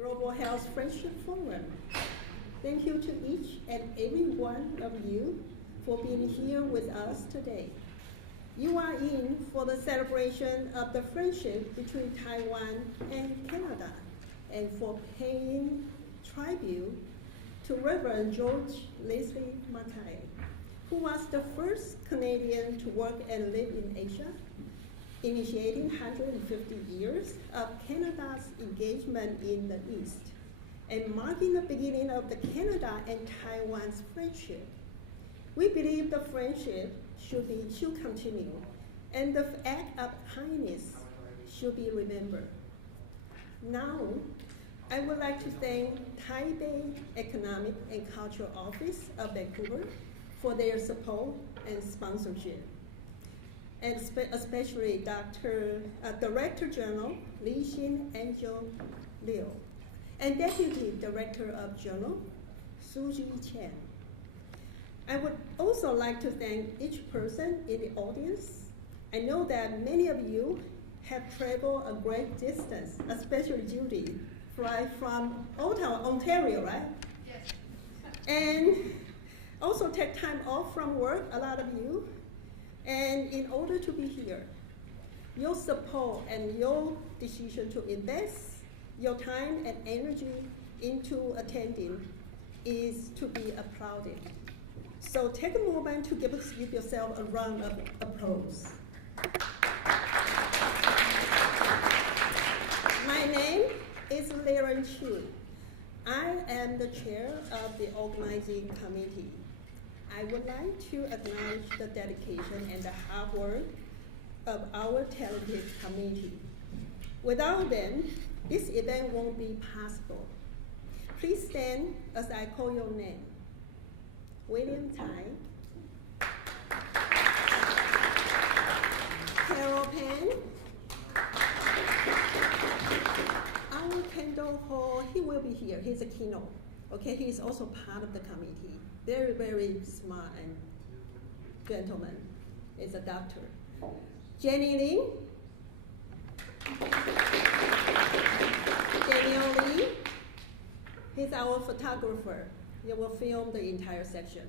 Global Health Friendship Forum. Thank you to each and every one of you for being here with us today. You are in for the celebration of the friendship between Taiwan and Canada and for paying tribute to Reverend George Leslie Mackay, who was the first Canadian to work and live in Asia, initiating 150 years of Canada's engagement in the East and marking the beginning of the Canada and Taiwan's friendship. We believe the friendship should continue, and the act of kindness should be remembered. Now, I would like to thank Taipei Economic and Cultural Office of Vancouver for their support and sponsorship, and especially Director General Li Xin Angel Liu, and Deputy Director of Journal Suji Chen. I would also like to thank each person in the audience. I know that many of you have traveled a great distance, especially Judy, from Ottawa, Ontario, right? Yes. And also take time off from work, a lot of you, and in order to be here. Your support and your decision to invest your time and energy into attending is to be applauded. So take a moment to give yourself a round of applause. My name is Liren Chu. I am the chair of the organizing committee. I would like to acknowledge the dedication and the hard work of our talented committee. Without them, this event won't be possible. Please stand as I call your name. William Tai, Carol Pan, our Kendall Hall, he will be here, he's a keynote. Okay, he is also part of the committee. Very, very smart and gentleman, is a doctor. Jenny Ling, Daniel Lee, he's our photographer. He will film the entire section.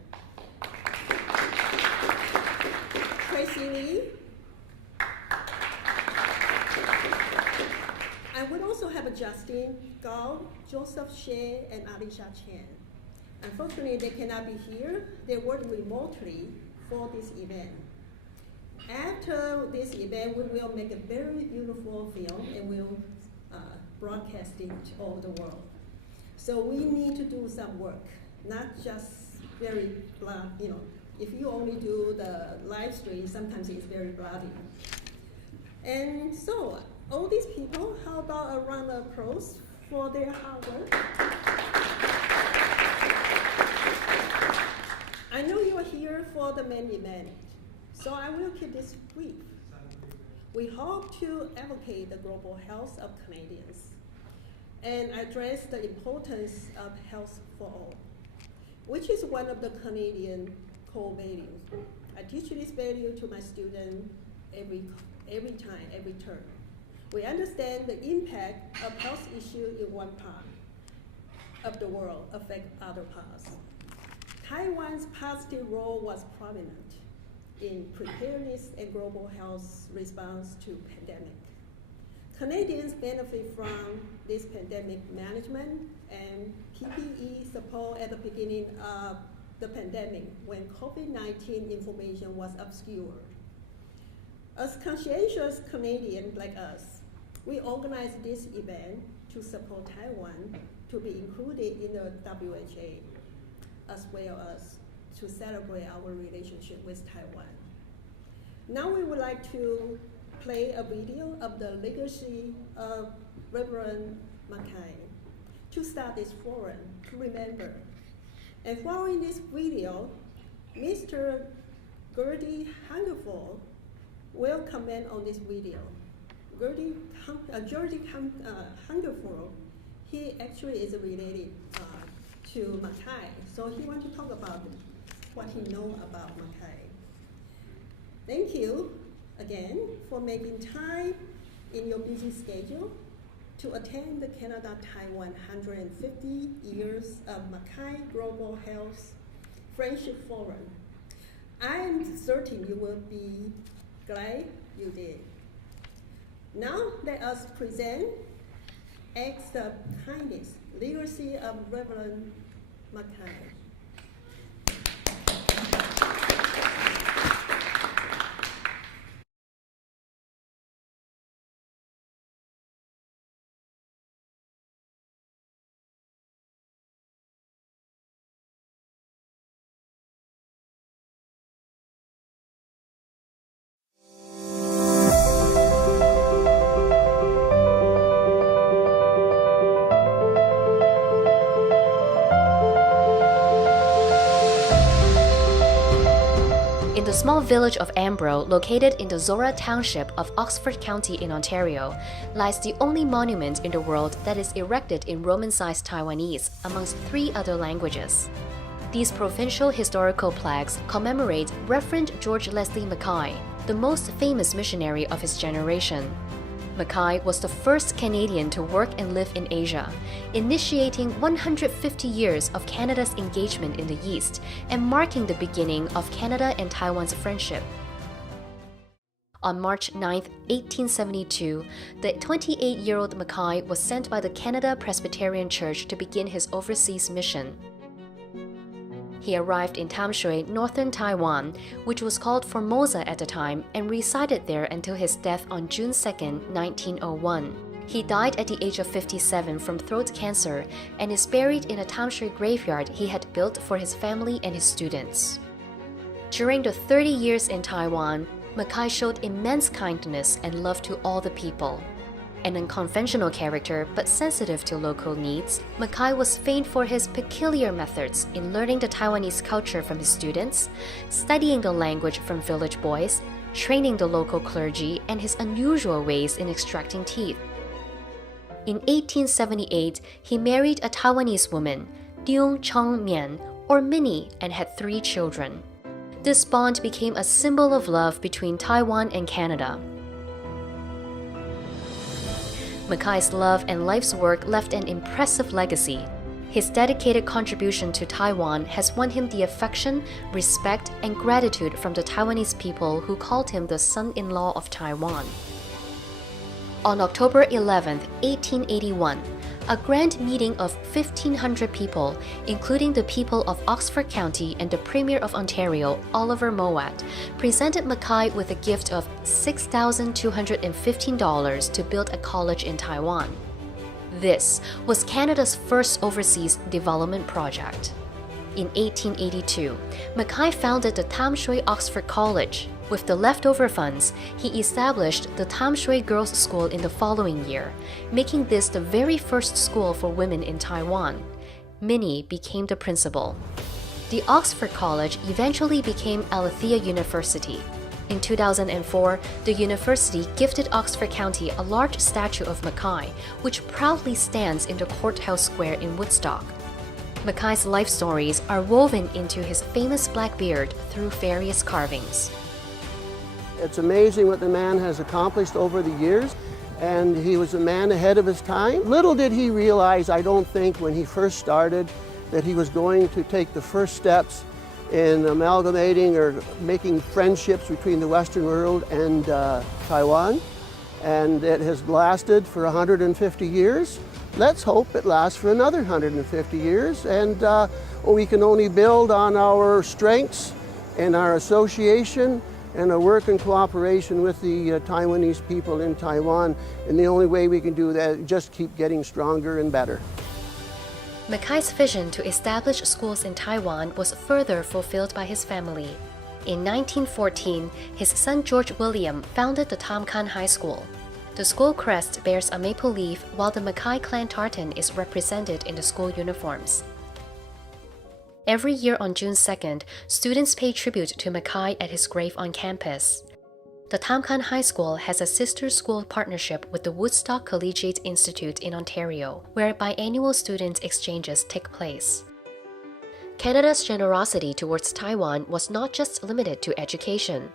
Tracy Lee. I would also have Justin Gao, Joseph Shea, and Alicia Chen. Unfortunately, they cannot be here. They work remotely for this event. After this event, we will make a very beautiful film and we'll broadcast it all over the world. So we need to do some work, not just very blunt, if you only do the live stream, sometimes it's very bloody. And so, all these people, how about a round of applause for their hard work? I know you are here for the main event, so I will keep this brief. We hope to advocate the global health of Canadians and address the importance of health for all, which is one of the Canadian core values. I teach this value to my students every time, every term. We understand the impact of health issues in one part of the world affect other parts. Taiwan's positive role was prominent in preparedness and global health response to pandemic. Canadians benefit from this pandemic management and PPE support at the beginning of the pandemic when COVID-19 information was obscure. As conscientious Canadians like us, we organized this event to support Taiwan to be included in the WHA, as well as to celebrate our relationship with Taiwan. Now we would like to play a video of the legacy of Reverend Mackay to start this forum, to remember. And following this video, Mr. Gertie Hungerford will comment on this video. Gertie Hungerford, he actually is related to Mackay, so he wants to talk about what he knows about Mackay. Thank you again for making time in your busy schedule to attend the Canada-Taiwan 150 Years of Mackay Global Health Friendship Forum. I am certain you will be glad you did. Now let us present Acts of Kindness, Legacy of Reverend Mackay. In the small village of Ambro, located in the Zora Township of Oxford County in Ontario, lies the only monument in the world that is erected in Roman-sized Taiwanese, amongst 3 other languages. These provincial historical plaques commemorate Reverend George Leslie Mackay, the most famous missionary of his generation. Mackay was the first Canadian to work and live in Asia, initiating 150 years of Canada's engagement in the East and marking the beginning of Canada and Taiwan's friendship. On March 9, 1872, the 28-year-old Mackay was sent by the Canada Presbyterian Church to begin his overseas mission. He arrived in Tamsui, northern Taiwan, which was called Formosa at the time, and resided there until his death on June 2, 1901. He died at the age of 57 from throat cancer and is buried in a Tamsui graveyard he had built for his family and his students. During the 30 years in Taiwan, Mackay showed immense kindness and love to all the people. An unconventional character but sensitive to local needs, Mackay was famed for his peculiar methods in learning the Taiwanese culture from his students, studying the language from village boys, training the local clergy, and his unusual ways in extracting teeth. In 1878, he married a Taiwanese woman, Liu Changmian, or Minnie, and had 3 children. This bond became a symbol of love between Taiwan and Canada. Mackay's love and life's work left an impressive legacy. His dedicated contribution to Taiwan has won him the affection, respect, and gratitude from the Taiwanese people who called him the son-in-law of Taiwan. On October 11, 1881, a grand meeting of 1,500 people, including the people of Oxford County and the Premier of Ontario, Oliver Mowat, presented Mackay with a gift of $6,215 to build a college in Taiwan. This was Canada's first overseas development project. In 1882, Mackay founded the Tamsui Oxford College. With the leftover funds, he established the Tamsui Girls' School in the following year, making this the very first school for women in Taiwan. Minnie became the principal. The Oxford College eventually became Alethea University. In 2004, the university gifted Oxford County a large statue of Mackay, which proudly stands in the Courthouse Square in Woodstock. Mackay's life stories are woven into his famous black beard through various carvings. It's amazing what the man has accomplished over the years, and he was a man ahead of his time. Little did he realize, I don't think, when he first started, that he was going to take the first steps in amalgamating or making friendships between the Western world and Taiwan. And it has lasted for 150 years. Let's hope it lasts for another 150 years, and we can only build on our strengths and our association and our work in cooperation with the Taiwanese people in Taiwan. And the only way we can do that is just keep getting stronger and better. Mackay's vision to establish schools in Taiwan was further fulfilled by his family. In 1914, his son George William founded the Tamkan High School. The school crest bears a maple leaf, while the Mackay clan tartan is represented in the school uniforms. Every year on June 2nd, students pay tribute to Mackay at his grave on campus. The Tamkan High School has a sister school partnership with the Woodstock Collegiate Institute in Ontario, where biannual student exchanges take place. Canada's generosity towards Taiwan was not just limited to education.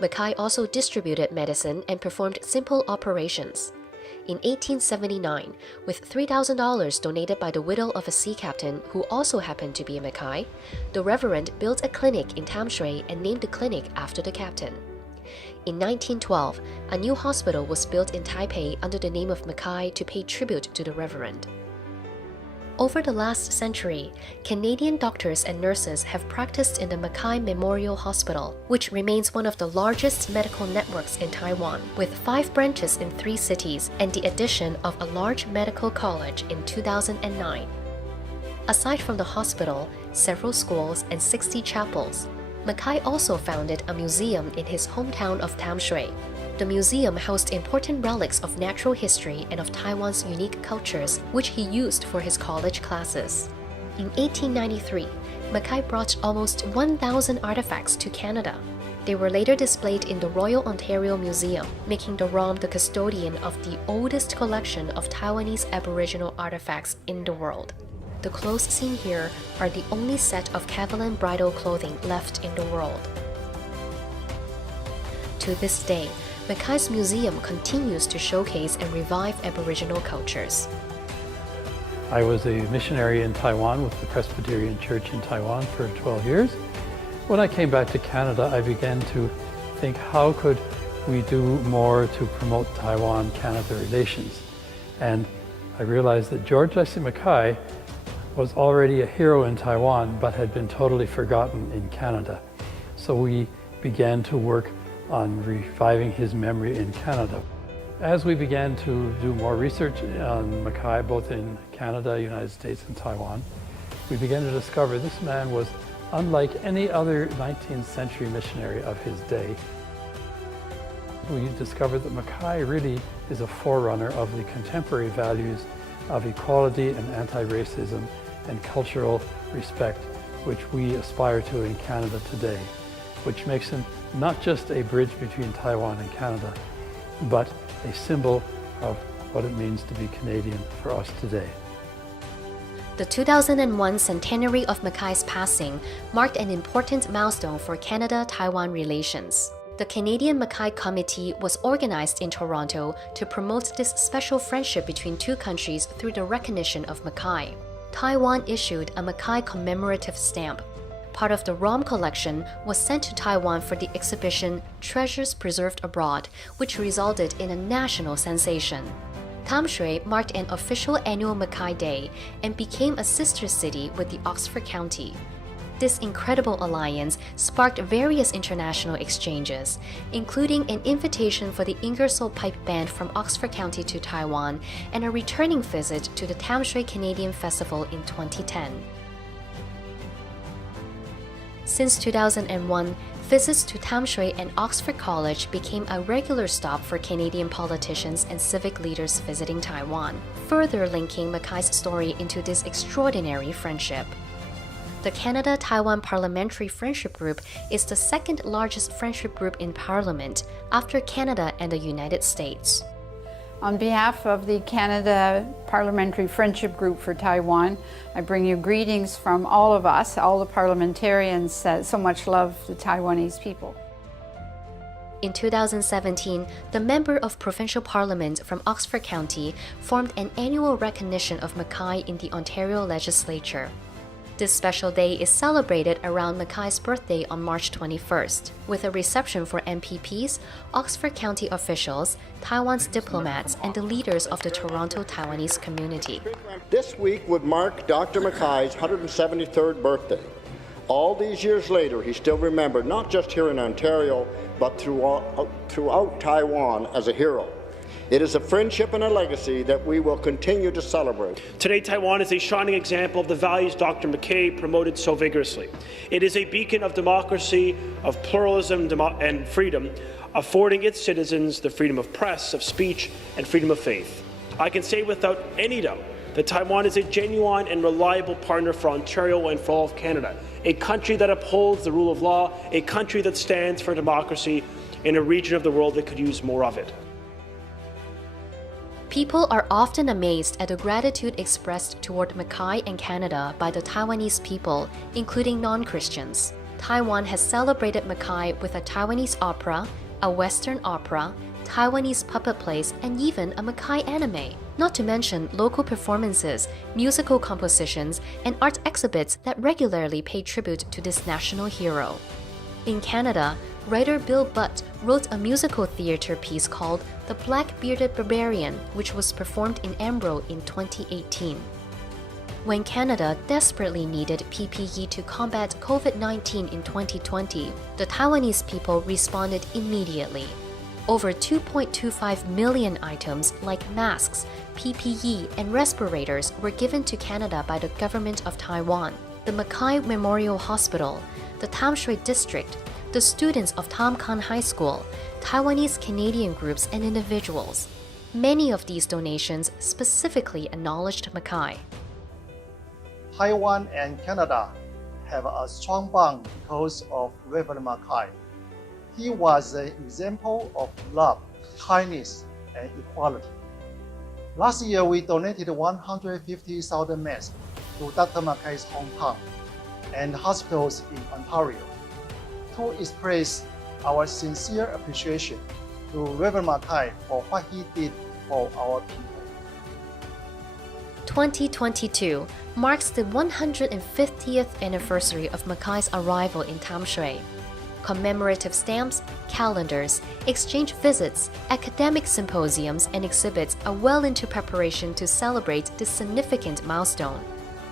Mackay also distributed medicine and performed simple operations. In 1879, with $3,000 donated by the widow of a sea captain who also happened to be a Mackay, the Reverend built a clinic in Tam Shui and named the clinic after the captain. In 1912, a new hospital was built in Taipei under the name of Mackay to pay tribute to the Reverend. Over the last century, Canadian doctors and nurses have practiced in the Mackay Memorial Hospital, which remains one of the largest medical networks in Taiwan, with 5 branches in 3 cities and the addition of a large medical college in 2009. Aside from the hospital, several schools, and 60 chapels, Mackay also founded a museum in his hometown of Tam Shui. The museum housed important relics of natural history and of Taiwan's unique cultures, which he used for his college classes. In 1893, Mackay brought almost 1,000 artifacts to Canada. They were later displayed in the Royal Ontario Museum, making the ROM the custodian of the oldest collection of Taiwanese Aboriginal artifacts in the world. The clothes seen here are the only set of Kavalan bridal clothing left in the world. To this day, Mackay's museum continues to showcase and revive Aboriginal cultures. I was a missionary in Taiwan with the Presbyterian Church in Taiwan for 12 years. When I came back to Canada, I began to think, how could we do more to promote Taiwan-Canada relations? And I realized that George Leslie Mackay was already a hero in Taiwan, but had been totally forgotten in Canada. So we began to work on reviving his memory in Canada. As we began to do more research on Mackay, both in Canada, United States, and Taiwan, we began to discover this man was unlike any other 19th century missionary of his day. We discovered that Mackay really is a forerunner of the contemporary values of equality and anti-racism and cultural respect, which we aspire to in Canada today, which makes him not just a bridge between Taiwan and Canada, but a symbol of what it means to be Canadian for us today. The 2001 centenary of Mackay's passing marked an important milestone for Canada-Taiwan relations. The Canadian Mackay Committee was organized in Toronto to promote this special friendship between 2 countries through the recognition of Mackay. Taiwan issued a Mackay commemorative stamp. Part of the ROM collection was sent to Taiwan for the exhibition Treasures Preserved Abroad, which resulted in a national sensation. Tam Shui marked an official annual Mackay Day and became a sister city with the Oxford County. This incredible alliance sparked various international exchanges, including an invitation for the Ingersoll Pipe Band from Oxford County to Taiwan and a returning visit to the Tam Shui Canadian Festival in 2010. Since 2001, visits to Tam Shui and Oxford College became a regular stop for Canadian politicians and civic leaders visiting Taiwan, further linking Mackay's story into this extraordinary friendship. The Canada-Taiwan Parliamentary Friendship Group is the 2nd largest friendship group in Parliament after Canada and the United States. On behalf of the Canada Parliamentary Friendship Group for Taiwan, I bring you greetings from all of us, all the parliamentarians that so much love the Taiwanese people. In 2017, the Member of Provincial Parliament from Oxford County formed an annual recognition of Mackay in the Ontario Legislature. This special day is celebrated around Mackay's birthday on March 21st, with a reception for MPPs, Oxford County officials, Taiwan's diplomats, and the leaders of the Toronto Taiwanese community. This week would mark Dr. Mackay's 173rd birthday. All these years later, he's still remembered, not just here in Ontario, but throughout Taiwan as a hero. It is a friendship and a legacy that we will continue to celebrate. Today, Taiwan is a shining example of the values Dr. Mackay promoted so vigorously. It is a beacon of democracy, of pluralism and freedom, affording its citizens the freedom of press, of speech, and freedom of faith. I can say without any doubt that Taiwan is a genuine and reliable partner for Ontario and for all of Canada, a country that upholds the rule of law, a country that stands for democracy in a region of the world that could use more of it. People are often amazed at the gratitude expressed toward Mackay and Canada by the Taiwanese people, including non-Christians. Taiwan has celebrated Mackay with a Taiwanese opera, a Western opera, Taiwanese puppet plays, and even a Mackay anime. Not to mention local performances, musical compositions, and art exhibits that regularly pay tribute to this national hero. In Canada, writer Bill Butt wrote a musical theatre piece called The Black-Bearded Barbarian, which was performed in Ambro in 2018. When Canada desperately needed PPE to combat COVID-19 in 2020, the Taiwanese people responded immediately. Over 2.25 million items like masks, PPE, and respirators were given to Canada by the government of Taiwan. The Mackay Memorial Hospital, the Tam Shui District, the students of Tam Kan High School, Taiwanese Canadian groups and individuals. Many of these donations specifically acknowledged Mackay. Taiwan and Canada have a strong bond because of Reverend Mackay. He was an example of love, kindness, and equality. Last year, we donated 150,000 masks to Dr. Mackay's hometown and hospitals in Ontario to express our sincere appreciation to Reverend Mackay for what he did for our people. 2022 marks the 150th anniversary of Mackay's arrival in Tam Shui. Commemorative stamps, calendars, exchange visits, academic symposiums, and exhibits are well into preparation to celebrate this significant milestone.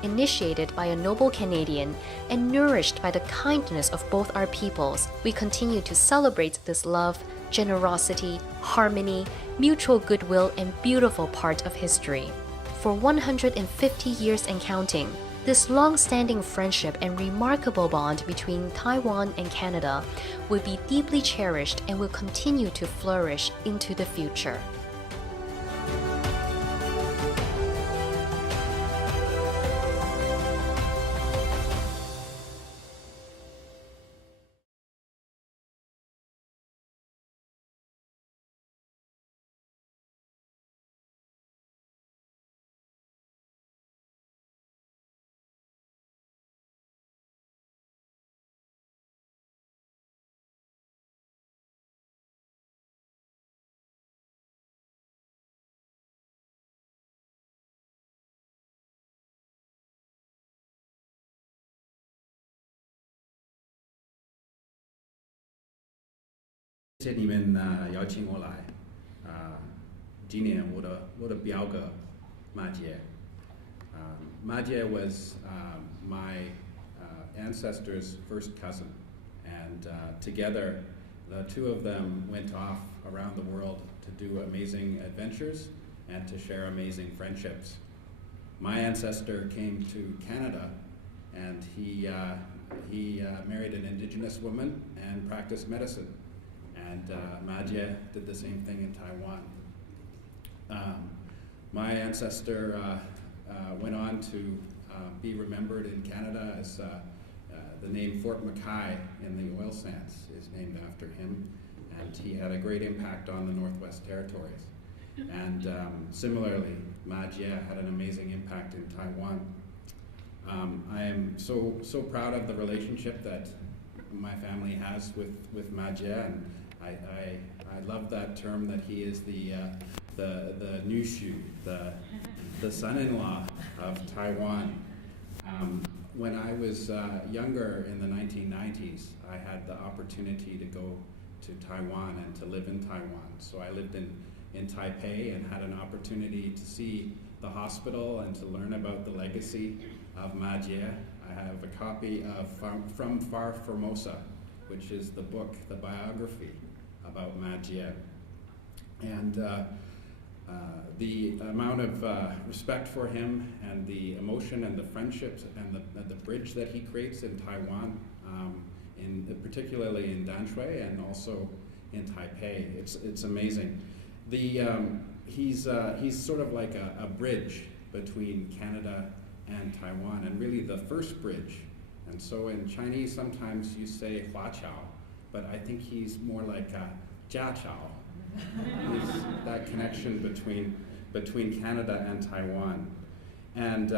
Initiated by a noble Canadian and nourished by the kindness of both our peoples, we continue to celebrate this love, generosity, harmony, mutual goodwill, and beautiful part of history. For 150 years and counting, this long-standing friendship and remarkable bond between Taiwan and Canada will be deeply cherished and will continue to flourish into the future.谢谢你们邀请我来，今年我的表哥马杰，Mackay was my ancestor's first cousin, and together the two of them went off around the world to do amazing adventures and to share amazing friendships. My ancestor came to Canada, and he married an Indigenous woman and practiced medicine. And Mackay did the same thing in Taiwan. My ancestor went on to be remembered in Canada as the name Fort Mackay in the oil sands is named after him, and he had a great impact on the Northwest Territories. And similarly, Mackay had an amazing impact in Taiwan. I am so proud of the relationship that my family has with Mackay, and I love that term that he is the Nushu, the son-in-law of Taiwan. When I was younger in the 1990s, I had the opportunity to go to Taiwan and to live in Taiwan. So I lived in Taipei and had an opportunity to see the hospital and to learn about the legacy of Mackay. I have a copy of From Far Formosa, which is the book, the biography about Mackay. And the amount of respect for him and the emotion and the friendships and the bridge that he creates in Taiwan, particularly in Danshui and also in Taipei, it's amazing. He's sort of like a bridge between Canada and Taiwan, and really the first bridge. And so in Chinese, sometimes you say Hua Chao, but I think he's more like a Jia Chao. He's that connection between Canada and Taiwan. And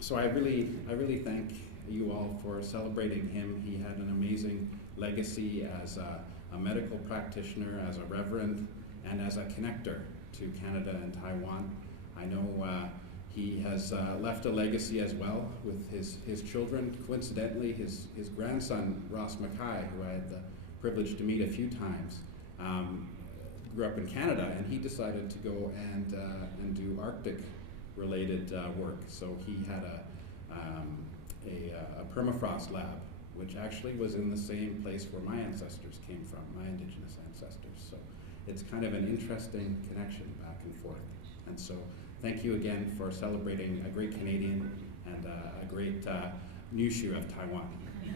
so I really thank you all for celebrating him. He had an amazing legacy as a a medical practitioner, as a reverend, and as a connector to Canada and Taiwan. I know he has left a legacy as well with his children. Coincidentally, his grandson, Ross Mackay, who I had the privilege to meet a few times, grew up in Canada, and he decided to go and do Arctic-related work. So he had a permafrost lab, which actually was in the same place where my ancestors came from, my Indigenous ancestors. So it's kind of an interesting connection back and forth. And so thank you again for celebrating a great Canadian and a great Nushu of Taiwan.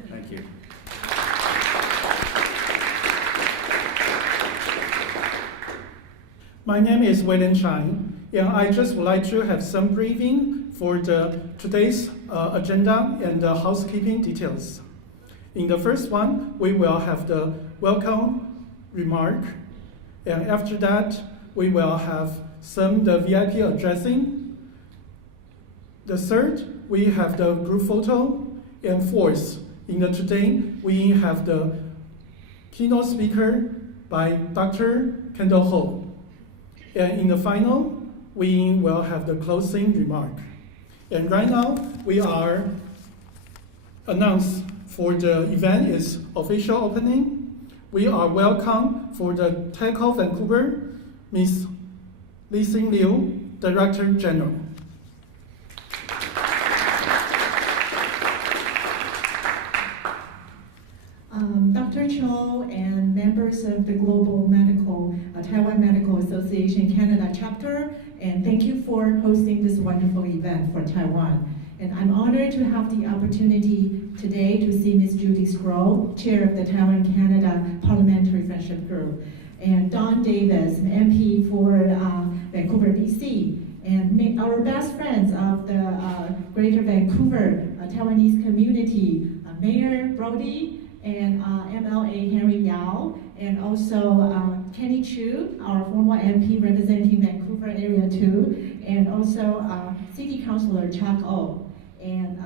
Thank you. My name is William Chai, and I just would like to have some briefing for today's agenda and the housekeeping details. In the first one, we will have the welcome remark, and after that, we will have the VIP addressing. The third, we have the group photo, and fourth, today, we have the keynote speaker by Dr. Kendall Ho. And in the final, we will have the closing remark. And right now, we are announced for the event is official opening. We are welcome for the TECO Vancouver, Ms. Li Xing Liu, Director General. Dr. Cho and members of the Global Taiwan Medical Association Canada chapter, and thank you for hosting this wonderful event for Taiwan. And I'm honored to have the opportunity today to see Ms. Judy Sgro, Chair of the Taiwan-Canada Parliamentary Friendship Group, and Don Davis, an MP for Vancouver, BC, and our best friends of the Greater Vancouver Taiwanese community, Mayor Brody, and MLA Henry Yao, and also Kenny Chu, our former MP representing Vancouver area 2, and also City Councilor Chuck O. And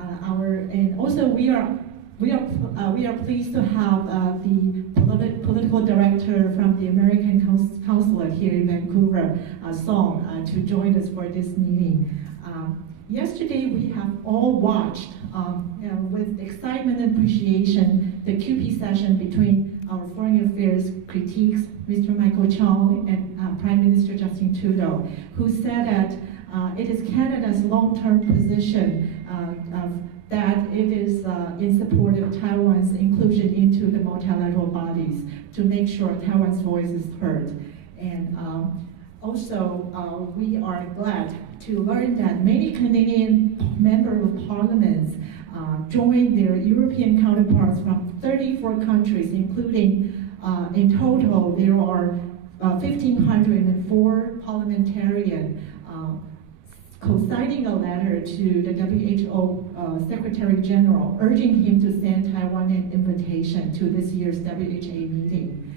also we are pleased to have the political director from the American Consulate here in Vancouver, Song, to join us for this meeting. Yesterday we have all watched with excitement and appreciation the QP session between our Foreign Affairs critiques, Mr. Michael Chong and Prime Minister Justin Trudeau, who said that it is Canada's long-term position that it is in support of Taiwan's inclusion into the multilateral bodies to make sure Taiwan's voice is heard. And also, we are glad to learn that many Canadian members of parliaments joined their European counterparts from 34 countries, including, in total, there are 1,504 parliamentarians co-signing a letter to the WHO Secretary General, urging him to send Taiwan an invitation to this year's WHA meeting.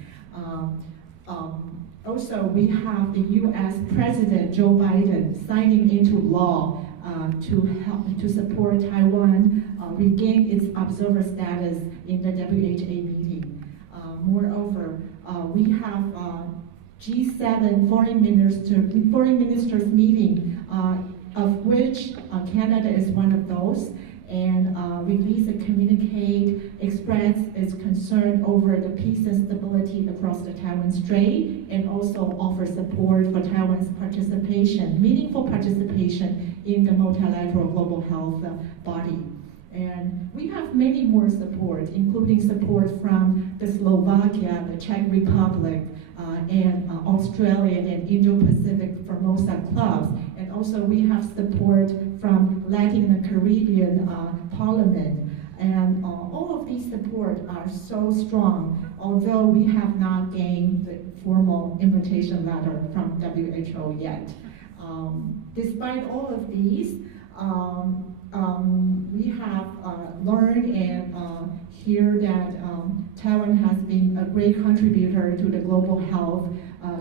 Also, we have the U.S. President Joe Biden signing into law to support Taiwan regain its observer status in the WHA meeting. Moreover, we have G7 foreign ministers meeting, of which Canada is one of those, and release a communique, express its concern over the peace and stability across the Taiwan Strait, and also offer support for Taiwan's participation, meaningful participation in the multilateral global health body. And we have many more support, including support from the Slovakia, the Czech Republic, and Australia and Indo-Pacific Formosa clubs. And also we have support from Latin and Caribbean Parliament. And all of these support are so strong, although we have not gained the formal invitation letter from WHO yet. Despite all of these, we have learned and hear that Taiwan has been a great contributor to the global health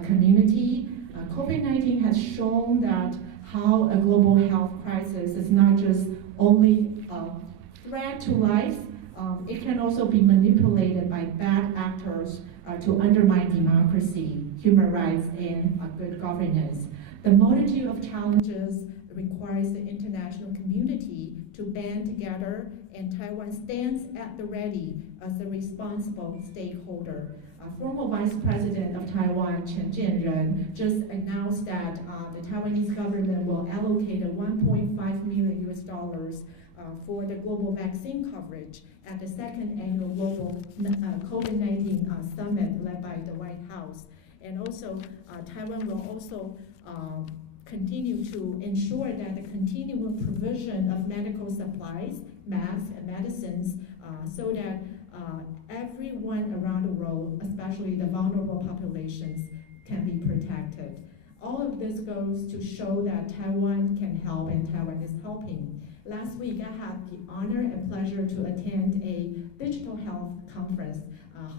community. COVID-19 has shown that how a global health crisis is not just only a threat to life, it can also be manipulated by bad actors to undermine democracy, human rights, and good governance. The multitude of challenges requires the international community to band together, and Taiwan stands at the ready as a responsible stakeholder. Former Vice President of Taiwan, Chen Jianren, just announced that the Taiwanese government will allocate $1.5 million for the global vaccine coverage at the second annual global COVID-19 summit led by the White House. And also, Taiwan will also continue to ensure that the continual provision of medical supplies, masks, and medicines, so that everyone around the world, especially the vulnerable populations, can be protected. All of this goes to show that Taiwan can help and Taiwan is helping. Last week, I had the honor and pleasure to attend a digital health conference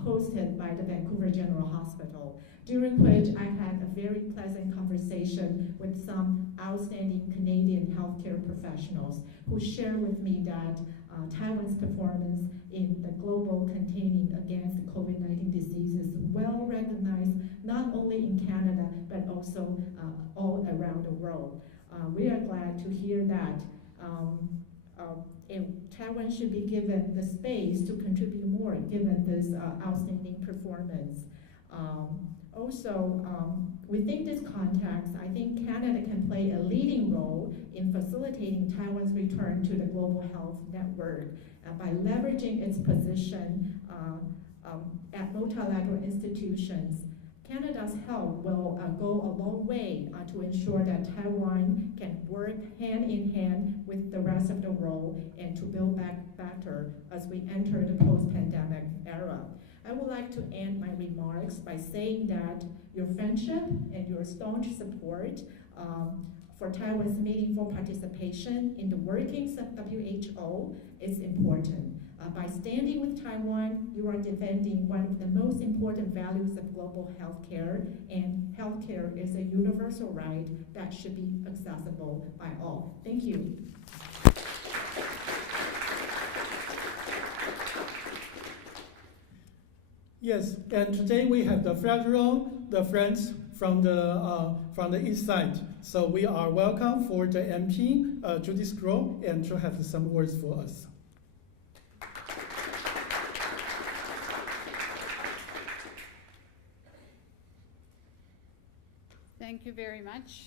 hosted by the Vancouver General Hospital, during which I had a very pleasant conversation with some outstanding Canadian healthcare professionals who shared with me that Taiwan's performance in the global campaign against COVID-19 disease is well recognized, not only in Canada, but also all around the world. We are glad to hear that Taiwan should be given the space to contribute more, given this outstanding performance. Within this context, I think Canada can play a leading role in facilitating Taiwan's return to the global health network by leveraging its position at multilateral institutions. Canada's help will go a long way to ensure that Taiwan can work hand in hand with the rest of the world and to build back better as we enter the post-pandemic era. I would like to end my remarks by saying that your friendship and your staunch support for Taiwan's meaningful participation in the workings of WHO is important. By standing with Taiwan, you are defending one of the most important values of global healthcare, and healthcare is a universal right that should be accessible by all. Thank you. Yes, and today we have the friends from the east side. So we are welcome for the MP, Judith Groh, and to have some words for us. Thank you very much.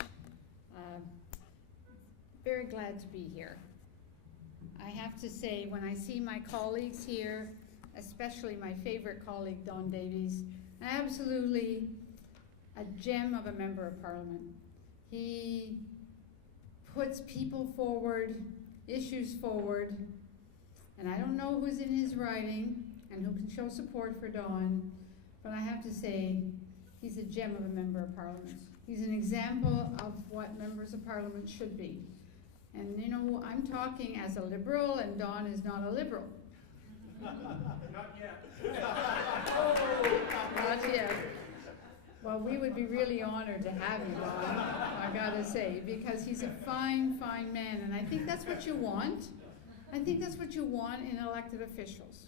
Very glad to be here. I have to say, when I see my colleagues here, especially my favorite colleague, Don Davies, absolutely a gem of a member of parliament. He puts people forward, issues forward, and I don't know who's in his writing and who can show support for Don, but I have to say, he's a gem of a member of parliament. He's an example of what members of parliament should be. And you know, I'm talking as a liberal, and Don is not a liberal. Not yet. Not yet. Well, we would be really honored to have you, Don, I gotta say, because he's a fine, fine man, and I think that's what you want. I think that's what you want in elected officials.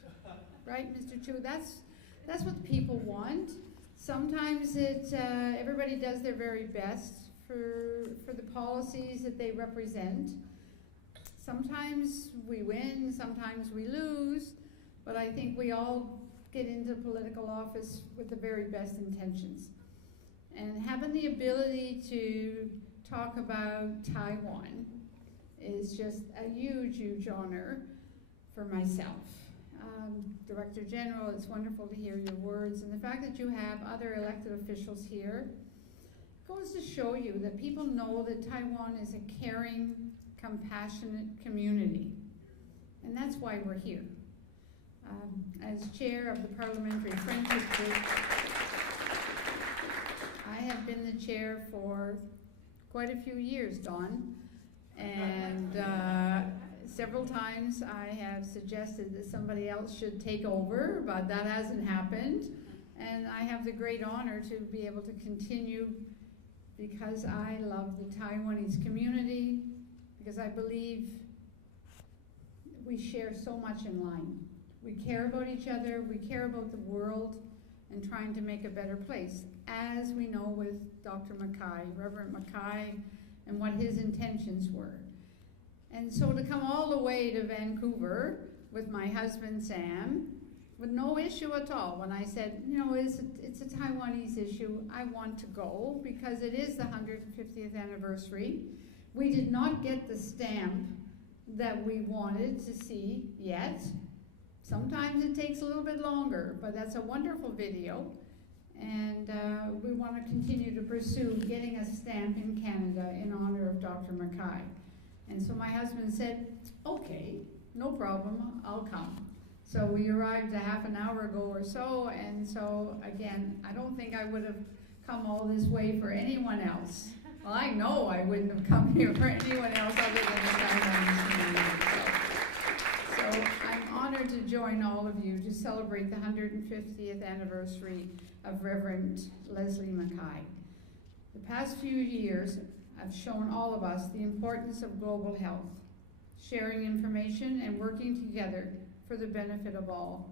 Right, Mr. Chu? That's what people want. Sometimes everybody does their very best for the policies that they represent. Sometimes we win, sometimes we lose, but I think we all get into political office with the very best intentions. And having the ability to talk about Taiwan is just a huge, huge honor for myself. Director General, it's wonderful to hear your words, and the fact that you have other elected officials here goes to show you that people know that Taiwan is a caring, compassionate community, and that's why we're here. As chair of the Parliamentary Friendship Group, I have been the chair for quite a few years, Don, and several times I have suggested that somebody else should take over, but that hasn't happened. And I have the great honor to be able to continue because I love the Taiwanese community, because I believe we share so much in line. We care about each other, we care about the world, and trying to make a better place, as we know with Dr. Mackay, Reverend Mackay, and what his intentions were. And so to come all the way to Vancouver with my husband Sam, with no issue at all, when I said, you know, it's a Taiwanese issue, I want to go because it is the 150th anniversary. We did not get the stamp that we wanted to see yet. Sometimes it takes a little bit longer, but that's a wonderful video. And we want to continue to pursue getting a stamp in Canada in honor of Dr. Mackay. And so my husband said, okay, no problem, I'll come. So we arrived a half an hour ago or so, and so again, I don't think I would have come all this way for anyone else. Well, I know I wouldn't have come here for anyone else other than the Taiwanese community. So I'm honored to join all of you to celebrate the 150th anniversary of Reverend Leslie Mackay. The past few years have shown all of us the importance of global health, sharing information and working together for the benefit of all.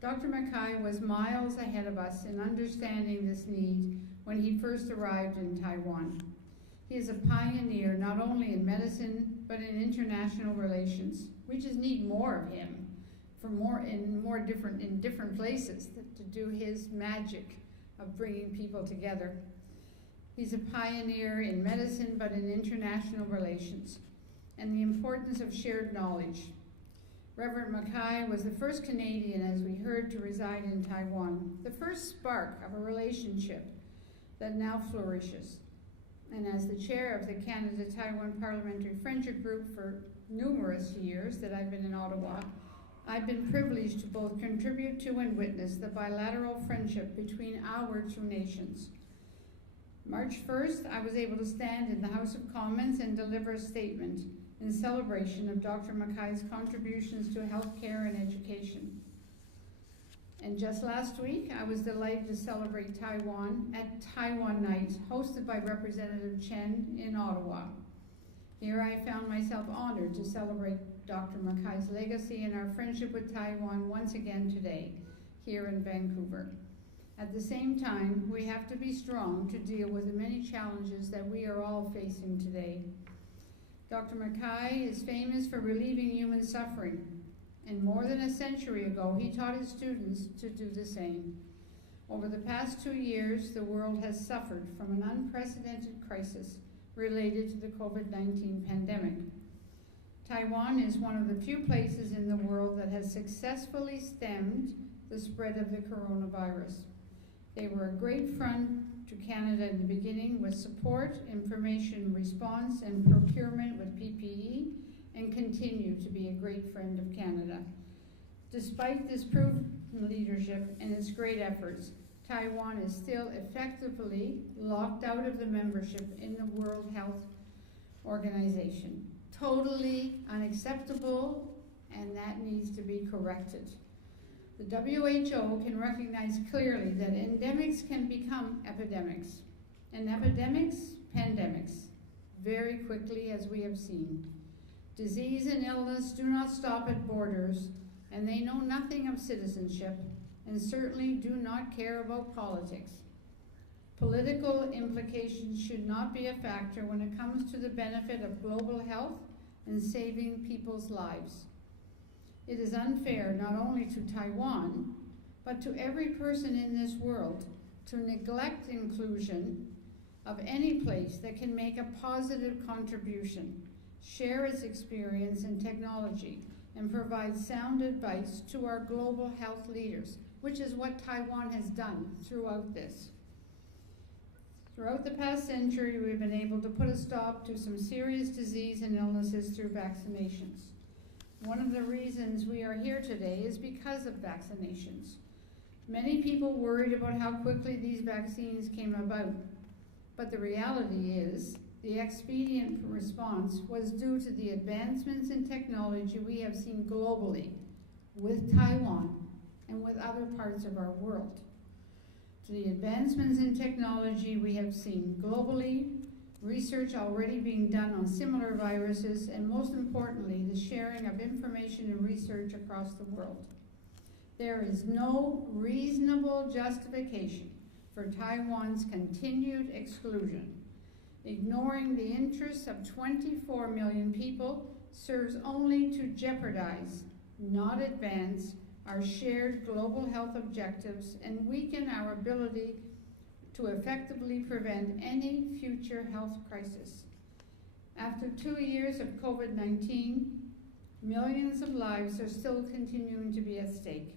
Dr. Mackay was miles ahead of us in understanding this need when he first arrived in Taiwan. He is a pioneer not only in medicine, but in international relations. We just need more of him in different places to do his magic of bringing people together. He's a pioneer in medicine, but in international relations, and the importance of shared knowledge. Reverend Mackay was the first Canadian, as we heard, to reside in Taiwan, the first spark of a relationship that now flourishes. And as the chair of the Canada-Taiwan Parliamentary Friendship Group for numerous years that I've been in Ottawa, I've been privileged to both contribute to and witness the bilateral friendship between our two nations. March 1st, I was able to stand in the House of Commons and deliver a statement in celebration of Dr. Mackay's contributions to healthcare and education. And just last week, I was delighted to celebrate Taiwan at Taiwan Night, hosted by Representative Chen in Ottawa. Here I found myself honored to celebrate Dr. Mackay's legacy and our friendship with Taiwan once again today, here in Vancouver. At the same time, we have to be strong to deal with the many challenges that we are all facing today. Dr. Mackay is famous for relieving human suffering, and more than a century ago, he taught his students to do the same. Over the past 2 years, the world has suffered from an unprecedented crisis related to the COVID-19 pandemic. Taiwan is one of the few places in the world that has successfully stemmed the spread of the coronavirus. They were a great friend to Canada in the beginning with support, information response, and procurement with PPE, and continue to be a great friend of Canada. Despite this proven leadership and its great efforts, Taiwan is still effectively locked out of the membership in the World Health Organization. Totally unacceptable, and that needs to be corrected. The WHO can recognize clearly that endemics can become epidemics, and epidemics, pandemics, very quickly, as we have seen. Disease and illness do not stop at borders, and they know nothing of citizenship, and certainly do not care about politics. Political implications should not be a factor when it comes to the benefit of global health and saving people's lives. It is unfair not only to Taiwan, but to every person in this world to neglect inclusion of any place that can make a positive contribution, share its experience and technology, and provide sound advice to our global health leaders, which is what Taiwan has done throughout this. Throughout the past century, we've been able to put a stop to some serious disease and illnesses through vaccinations. One of the reasons we are here today is because of vaccinations. Many people worried about how quickly these vaccines came about, but the reality is the expedient response was due to the advancements in technology we have seen globally with Taiwan and with other parts of our world. To the advancements in technology we have seen globally, research already being done on similar viruses, and most importantly, the sharing of information and research across the world. There is no reasonable justification for Taiwan's continued exclusion. Ignoring the interests of 24 million people serves only to jeopardize, not advance, our shared global health objectives and weaken our ability to effectively prevent any future health crisis. After 2 years of COVID-19, millions of lives are still continuing to be at stake.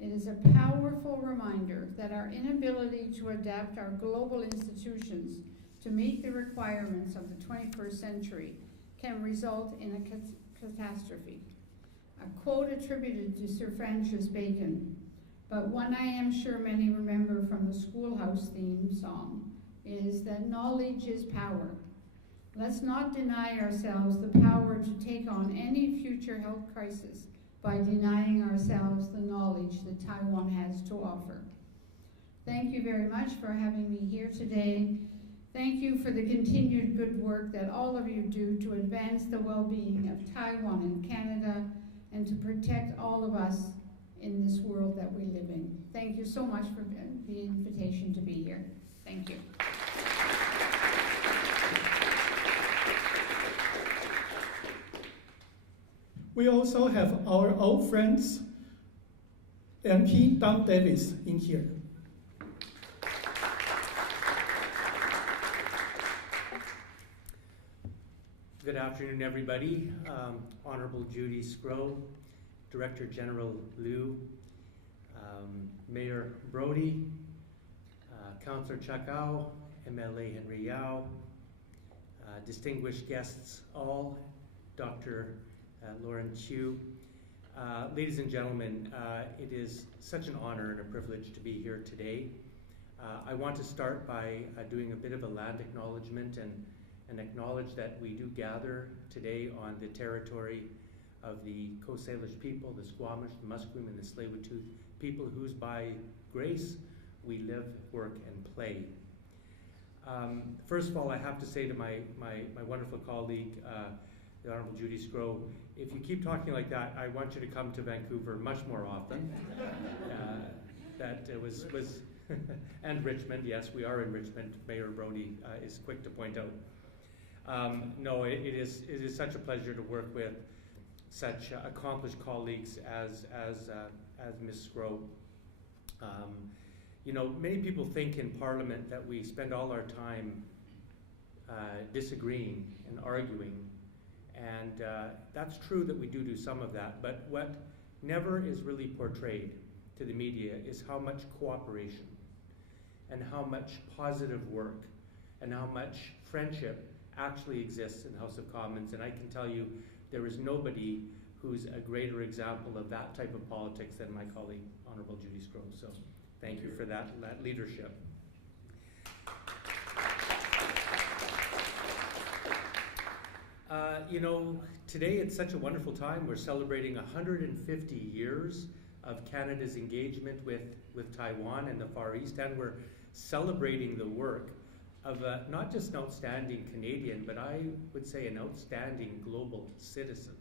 It is a powerful reminder that our inability to adapt our global institutions to meet the requirements of the 21st century can result in a catastrophe. A quote attributed to Sir Francis Bacon, but one I am sure many remember from the Schoolhouse theme song, is that knowledge is power. Let's not deny ourselves the power to take on any future health crisis by denying ourselves the knowledge that Taiwan has to offer. Thank you very much for having me here today. Thank you for the continued good work that all of you do to advance the well-being of Taiwan and Canada and to protect all of us in this world that we live in. Thank you so much for the invitation to be here. Thank you. We also have our old friends, MP Don Davis, in here. Good afternoon, everybody. Honorable Judy Scrow, Director General Liu, Mayor Brody, Councillor Chuck Au, MLA Henry Yao, distinguished guests all, Dr. Lauren Chiu. Ladies and gentlemen, it is such an honor and a privilege to be here today. I want to start by doing a bit of a land acknowledgement and acknowledge that we do gather today on the territory of the Coast Salish people, the Squamish, the Musqueam, and the Tsleil-Waututh people whose by grace we live, work, and play. First of all, I have to say to my wonderful colleague, the Honorable Judy Scrow, if you keep talking like that, I want you to come to Vancouver much more often. And Richmond, yes, we are in Richmond. Mayor Brody is quick to point out. No, it is such a pleasure to work with such accomplished colleagues as Ms. Scrow. You know, many people think in Parliament that we spend all our time disagreeing and arguing, and that's true that we do some of that, but what never is really portrayed to the media is how much cooperation and how much positive work and how much friendship actually exists in the House of Commons. And I can tell you there is nobody who's a greater example of that type of politics than my colleague, Honorable Judy Scrow. So thank you for that leadership. You know, today it's such a wonderful time. We're celebrating 150 years of Canada's engagement with Taiwan and the Far East, and we're celebrating the work of not just an outstanding Canadian, but I would say an outstanding global citizen,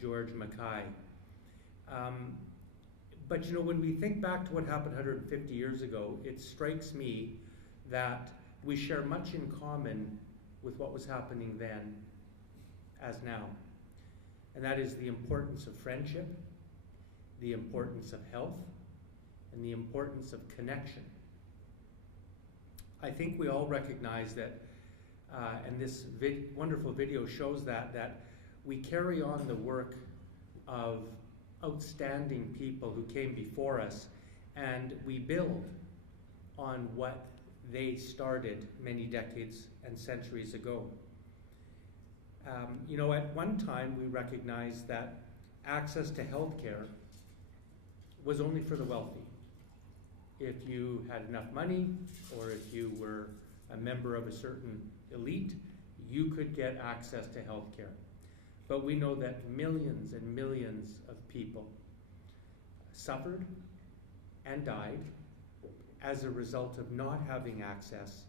George Mackay. But you know, when we think back to what happened 150 years ago, it strikes me that we share much in common with what was happening then as now. And that is the importance of friendship, the importance of health, and the importance of connection. I think we all recognize that, and this wonderful video shows that we carry on the work of outstanding people who came before us, and we build on what they started many decades and centuries ago. You know, at one time we recognized that access to health care was only for the wealthy. If you had enough money, or if you were a member of a certain elite, you could get access to health care. But we know that millions and millions of people suffered and died as a result of not having access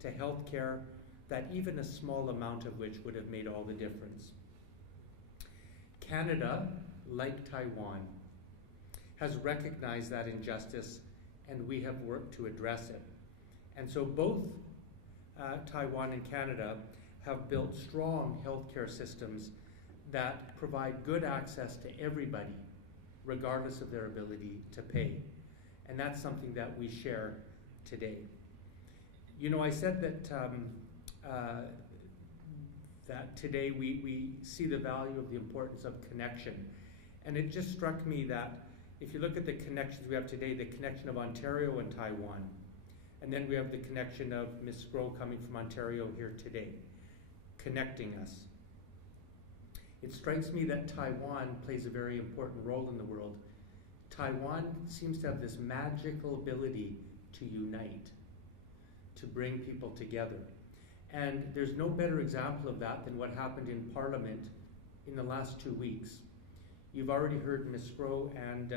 to health care, that even a small amount of which would have made all the difference. Canada, like Taiwan, has recognized that injustice, and we have worked to address it. And so both Taiwan and Canada have built strong healthcare systems that provide good access to everybody, regardless of their ability to pay. And that's something that we share today. You know, I said that that today we see the value of the importance of connection. And it just struck me that if you look at the connections we have today, the connection of Ontario and Taiwan, and then we have the connection of Ms. Sgro coming from Ontario here today, connecting us. It strikes me that Taiwan plays a very important role in the world. Taiwan seems to have this magical ability to unite, to bring people together. And there's no better example of that than what happened in Parliament in the last 2 weeks. You've already heard Ms. Sgro and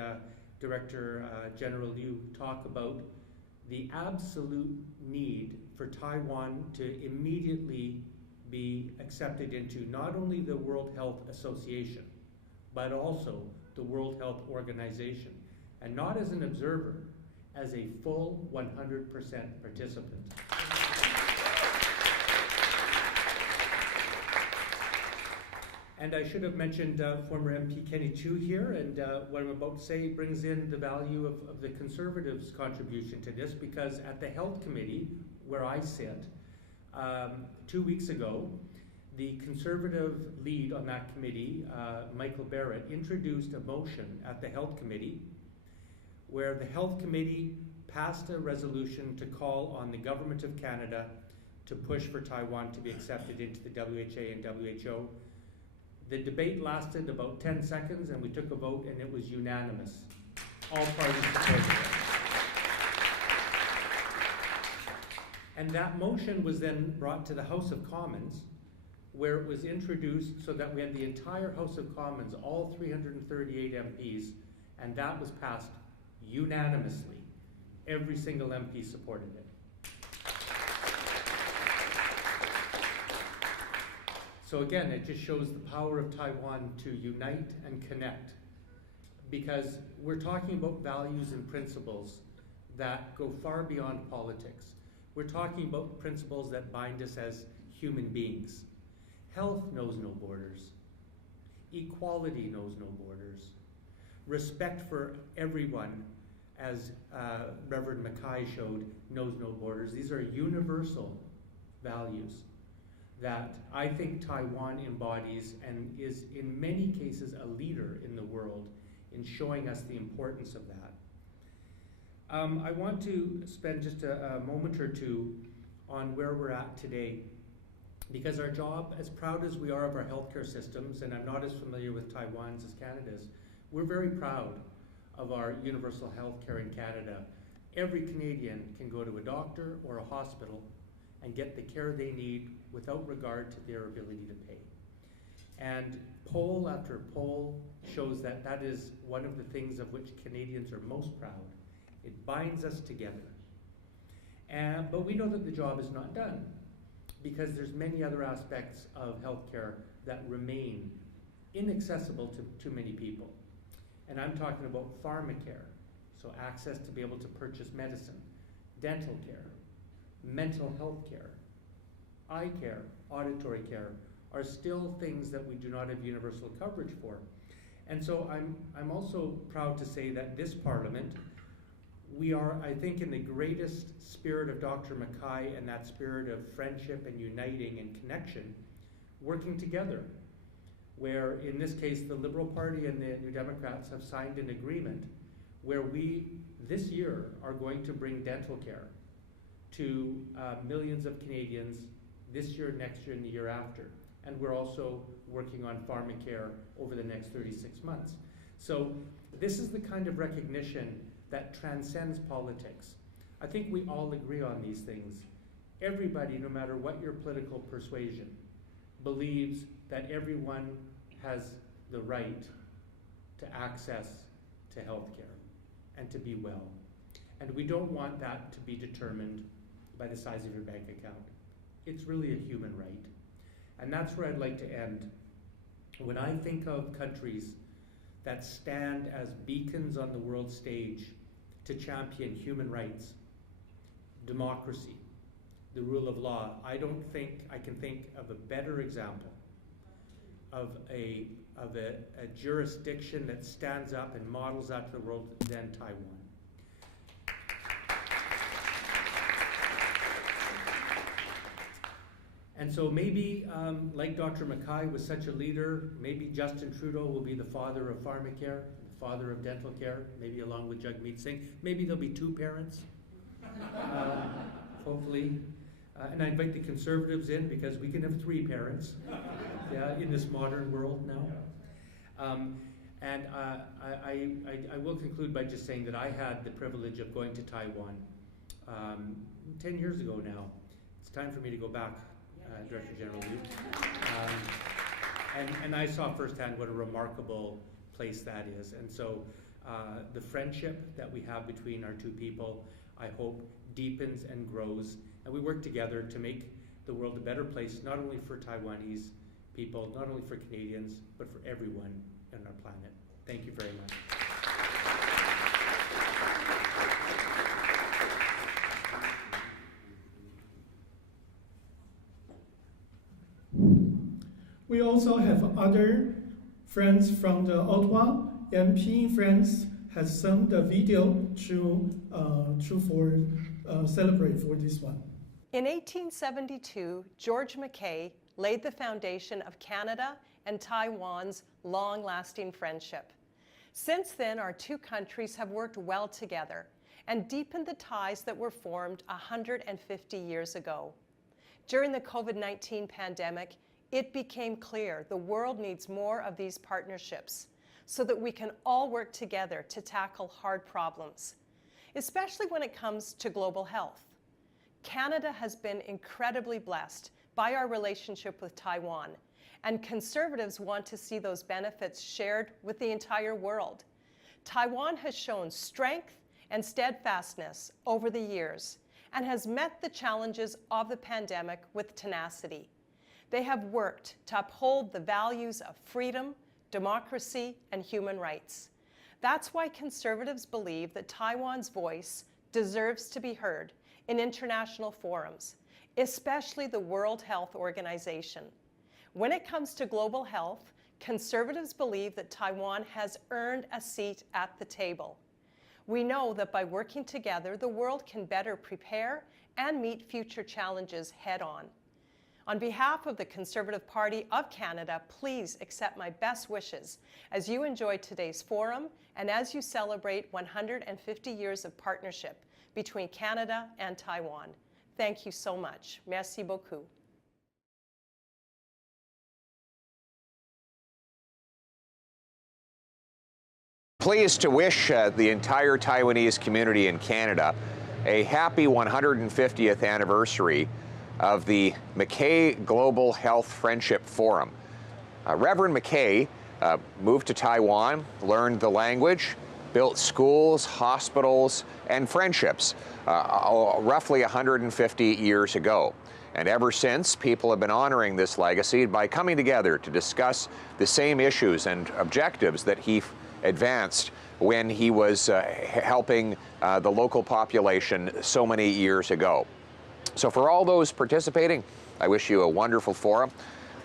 Director General Liu talk about the absolute need for Taiwan to immediately be accepted into not only the World Health Association, but also the World Health Organization, and not as an observer, as a full 100% participant. And I should have mentioned former MP Kenny Chiu here, and what I'm about to say brings in the value of the Conservatives' contribution to this, because at the Health Committee, where I sit, 2 weeks ago, the Conservative lead on that committee, Michael Barrett, introduced a motion at the Health Committee where the Health Committee passed a resolution to call on the Government of Canada to push for Taiwan to be accepted into the WHA and WHO. The debate lasted about 10 seconds, and we took a vote, and it was unanimous. All parties supported it. And that motion was then brought to the House of Commons, where it was introduced so that we had the entire House of Commons, all 338 MPs, and that was passed unanimously. Every single MP supported it. So again, it just shows the power of Taiwan to unite and connect, because we're talking about values and principles that go far beyond politics. We're talking about principles that bind us as human beings. Health knows no borders. Equality knows no borders. Respect for everyone, as Reverend Mackay showed, knows no borders. These are universal values that I think Taiwan embodies and is in many cases a leader in the world in showing us the importance of that. I want to spend just a moment or two on where we're at today, because our job, as proud as we are of our healthcare systems, and I'm not as familiar with Taiwan's as Canada's, we're very proud of our universal healthcare in Canada. Every Canadian can go to a doctor or a hospital and get the care they need without regard to their ability to pay. And poll after poll shows that that is one of the things of which Canadians are most proud. It binds us together. But we know that the job is not done, because there's many other aspects of healthcare that remain inaccessible to too many people. And I'm talking about pharmacare, so access to be able to purchase medicine, dental care, mental health care, eye care, auditory care are still things that we do not have universal coverage for. And so I'm also proud to say that this Parliament, we are, I think, in the greatest spirit of Dr. Mackay and that spirit of friendship and uniting and connection, working together, where in this case the Liberal Party and the New Democrats have signed an agreement where we this year are going to bring dental care to millions of Canadians this year, next year, and the year after. And we're also working on pharmacare over the next 36 months. So this is the kind of recognition that transcends politics. I think we all agree on these things. Everybody, no matter what your political persuasion, believes that everyone has the right to access to healthcare and to be well. And we don't want that to be determined by the size of your bank account. It's really a human right. And that's where I'd like to end. When I think of countries that stand as beacons on the world stage to champion human rights, democracy, the rule of law. I don't think I can think of a better example of a jurisdiction that stands up and models that to the world than Taiwan. And so maybe, like Dr. Mackay was such a leader, maybe Justin Trudeau will be the father of pharmacare, the father of dental care, maybe along with Jagmeet Singh. Maybe there'll be two parents, hopefully. And I invite the Conservatives in because we can have three parents in this modern world now. And I will conclude by just saying that I had the privilege of going to Taiwan 10 years ago now. It's time for me to go back. Director General Liu. And I saw firsthand what a remarkable place that is. And so the friendship that we have between our two people, I hope, deepens and grows. And we work together to make the world a better place, not only for Taiwanese people, not only for Canadians, but for everyone on our planet. Thank you very much. We also have other friends from the Ottawa, and P friends has sent the video to celebrate for this one. In 1872, George Mackay laid the foundation of Canada and Taiwan's long-lasting friendship. Since then, our two countries have worked well together and deepened the ties that were formed 150 years ago. During the COVID-19 pandemic, it became clear the world needs more of these partnerships so that we can all work together to tackle hard problems, especially when it comes to global health. Canada has been incredibly blessed by our relationship with Taiwan, and Conservatives want to see those benefits shared with the entire world. Taiwan has shown strength and steadfastness over the years and has met the challenges of the pandemic with tenacity. They have worked to uphold the values of freedom, democracy, and human rights. That's why Conservatives believe that Taiwan's voice deserves to be heard in international forums, especially the World Health Organization. When it comes to global health, Conservatives believe that Taiwan has earned a seat at the table. We know that by working together, the world can better prepare and meet future challenges head-on. On behalf of the Conservative Party of Canada, please accept my best wishes as you enjoy today's forum and as you celebrate 150 years of partnership between Canada and Taiwan. Thank you so much. Merci beaucoup. Pleased to wish the entire Taiwanese community in Canada a happy 150th anniversary of the Mackay Global Health Friendship Forum. Reverend Mackay moved to Taiwan, learned the language, built schools, hospitals, and friendships roughly 150 years ago. And ever since, people have been honoring this legacy by coming together to discuss the same issues and objectives that he advanced when he was helping the local population so many years ago. So for all those participating, I wish you a wonderful forum.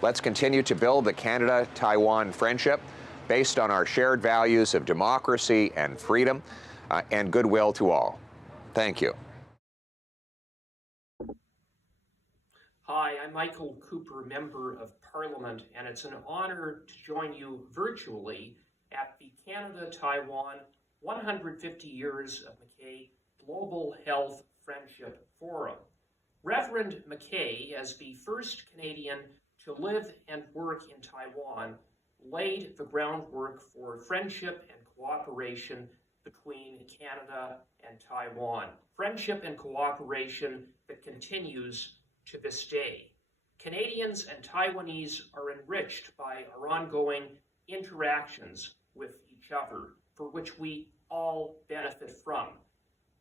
Let's continue to build the Canada-Taiwan friendship based on our shared values of democracy and freedom and goodwill to all. Thank you. Hi, I'm Michael Cooper, Member of Parliament, and it's an honor to join you virtually at the Canada-Taiwan 150 Years of Mackay Global Health Friendship Forum. Reverend Mackay, as the first Canadian to live and work in Taiwan, laid the groundwork for friendship and cooperation between Canada and Taiwan. Friendship and cooperation that continues to this day. Canadians and Taiwanese are enriched by our ongoing interactions with each other, for which we all benefit from.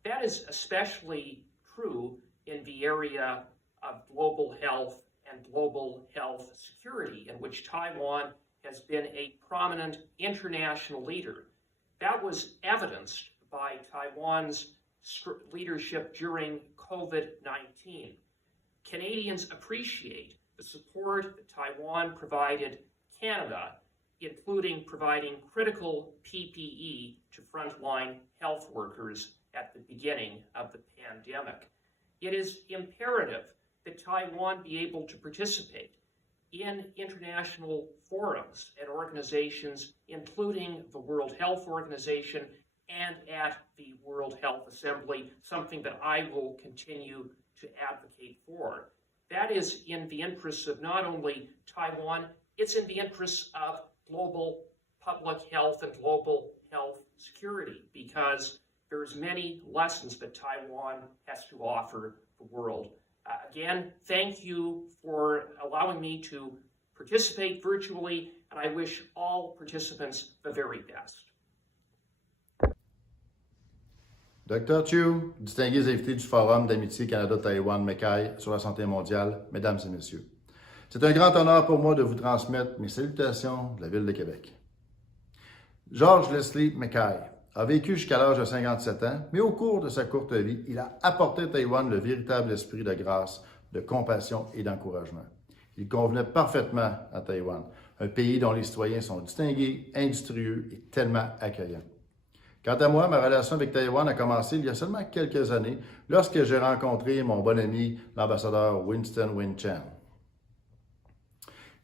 That is especially true in the area of global health and global health security, in which Taiwan has been a prominent international leader. That was evidenced by Taiwan's leadership during COVID-19. Canadians appreciate the support that Taiwan provided Canada, including providing critical PPE to frontline health workers at the beginning of the pandemic. It is imperative that Taiwan be able to participate in international forums and organizations, including the World Health Organization and at the World Health Assembly, something that I will continue to advocate for. That is in the interests of not only Taiwan, it's in the interests of global public health and global health security, because there's many lessons that Taiwan has to offer the world. Again, thank you for allowing me to participate virtually, and I wish all participants the very best. Dr. Chiu, distingués invités du Forum d'amitié Canada-Taïwan Mackay sur la santé mondiale, mesdames et messieurs. C'est un grand honneur pour moi de vous transmettre mes salutations de la Ville de Québec. George Leslie Mackay a vécu jusqu'à l'âge de 57 ans, mais au cours de sa courte vie, il a apporté à Taïwan le véritable esprit de grâce, de compassion et d'encouragement. Il convenait parfaitement à Taïwan, un pays dont les citoyens sont distingués, industrieux et tellement accueillants. Quant à moi, ma relation avec Taïwan a commencé il y a seulement quelques années, lorsque j'ai rencontré mon bon ami, l'ambassadeur Winston Win-Chan.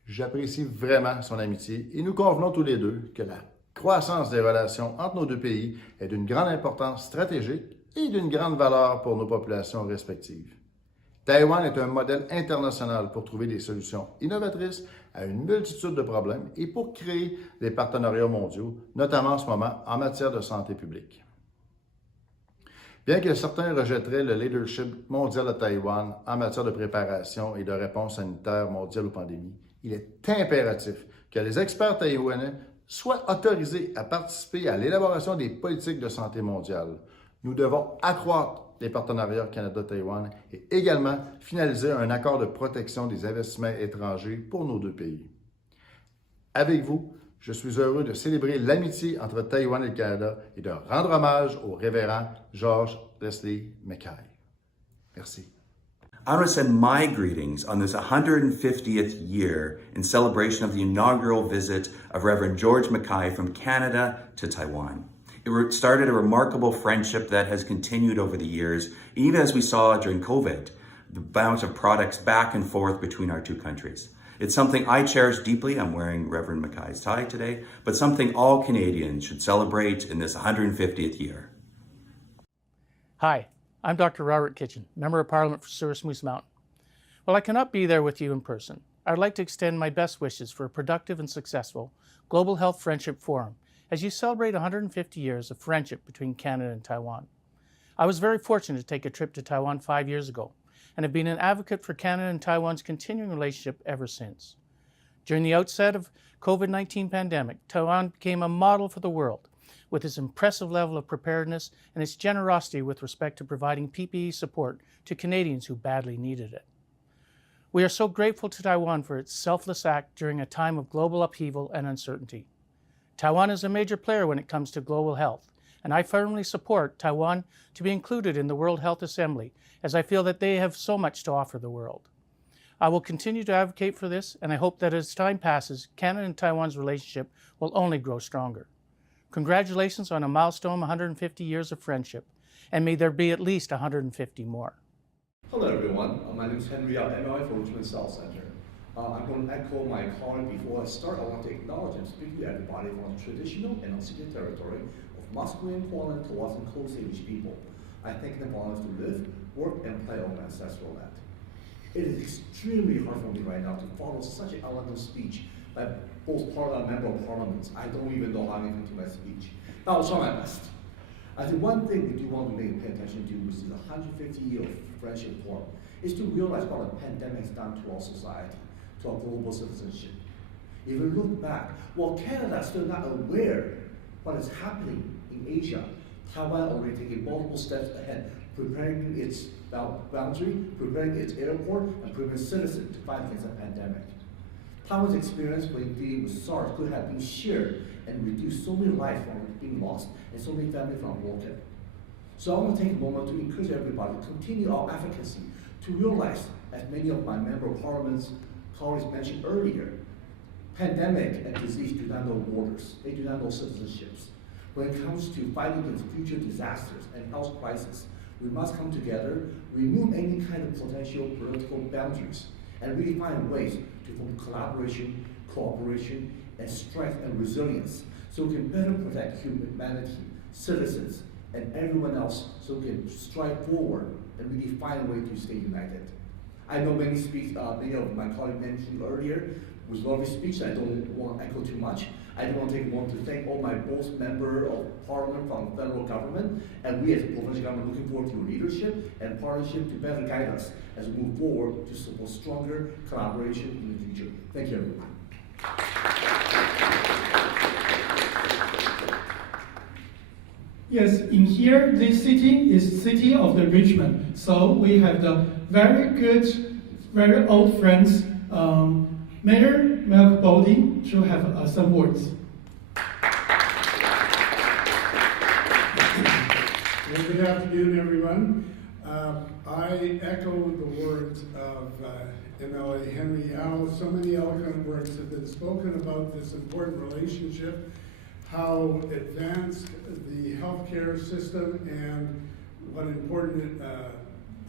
J'apprécie vraiment son amitié et nous convenons tous les deux que la croissance des relations entre nos deux pays est d'une grande importance stratégique et d'une grande valeur pour nos populations respectives. Taïwan est un modèle international pour trouver des solutions innovatrices à une multitude de problèmes et pour créer des partenariats mondiaux, notamment en ce moment en matière de santé publique. Bien que certains rejetteraient le leadership mondial de Taïwan en matière de préparation et de réponse sanitaire mondiale aux pandémies, il est impératif que les experts taïwanais soient autorisés à participer à l'élaboration des politiques de santé mondiale. Nous devons accroître les partenariats Canada-Taïwan et également finaliser un accord de protection des investissements étrangers pour nos deux pays. Avec vous, je suis heureux de célébrer l'amitié entre Taïwan et le Canada et de rendre hommage au révérend George Leslie Mackay. Merci. I want to send my greetings on this 150th year in celebration of the inaugural visit of Reverend George Mackay from Canada to Taiwan. It started a remarkable friendship that has continued over the years, even as we saw during COVID, the bounce of products back and forth between our two countries. It's something I cherish deeply. I'm wearing Reverend Mackay's tie today, but something all Canadians should celebrate in this 150th year. Hi, I'm Dr. Robert Kitchen, Member of Parliament for Souris Moose Mountain. While I cannot be there with you in person, I would like to extend my best wishes for a productive and successful Global Health Friendship Forum as you celebrate 150 years of friendship between Canada and Taiwan. I was very fortunate to take a trip to Taiwan 5 years ago and have been an advocate for Canada and Taiwan's continuing relationship ever since. During the outset of COVID-19 pandemic, Taiwan became a model for the world with its impressive level of preparedness and its generosity with respect to providing PPE support to Canadians who badly needed it. We are so grateful to Taiwan for its selfless act during a time of global upheaval and uncertainty. Taiwan is a major player when it comes to global health, and I firmly support Taiwan to be included in the World Health Assembly, as I feel that they have so much to offer the world. I will continue to advocate for this, and I hope that as time passes, Canada and Taiwan's relationship will only grow stronger. Congratulations on a milestone 150 years of friendship, and may there be at least 150 more. Hello everyone, my name is Henry Yao, MLA for Richmond South Center. I'm going to echo my colleague before I start. I want to acknowledge and speak to everybody from the traditional and unceded territory of Musqueam, Portland, Tawas, and Coast Salish people. I thank them for honors to live, work, and play on my ancestral land. It is extremely hard for me right now to follow such an elegant speech by both member of parliaments. I don't even know how I'm going to my speech. But I'll try my best. I think one thing we do want to pay attention to, which is the 150-year of friendship forum, is to realize what the pandemic has done to our society, to our global citizenship. If we look back, while Canada is still not aware what is happening in Asia, Taiwan already taking multiple steps ahead, preparing its boundary, preparing its airport, and preparing citizens to fight against the pandemic. Taiwan's experience when dealing with SARS could have been shared and reduced so many lives from being lost and so many families from broken. So I want to take a moment to encourage everybody to continue our advocacy, to realize, as many of my member of parliament's colleagues mentioned earlier, pandemic and disease do not know borders. They do not know citizenships. When it comes to fighting against future disasters and health crises, we must come together, remove any kind of potential political boundaries, and really find ways to form collaboration, cooperation, and strength and resilience so we can better protect humanity, citizens, and everyone else so we can stride forward and really find a way to stay united. I know many of my colleagues mentioned earlier was lovely speech. I don't want to echo too much. I do want to take a moment to thank all my both members of parliament from the federal government, and we as a provincial government looking forward to your leadership and partnership to better guide us as we move forward to support stronger collaboration in the future. Thank you, everyone. Yes, in here, this city is city of the Richmond. So we have the very good, very old friends, Mayor Malcolm Bowdy, to have some words. Well, good afternoon, everyone. I echo the words of MLA Henry Yao. So many eloquent words have been spoken about this important relationship, how advanced the healthcare system and what important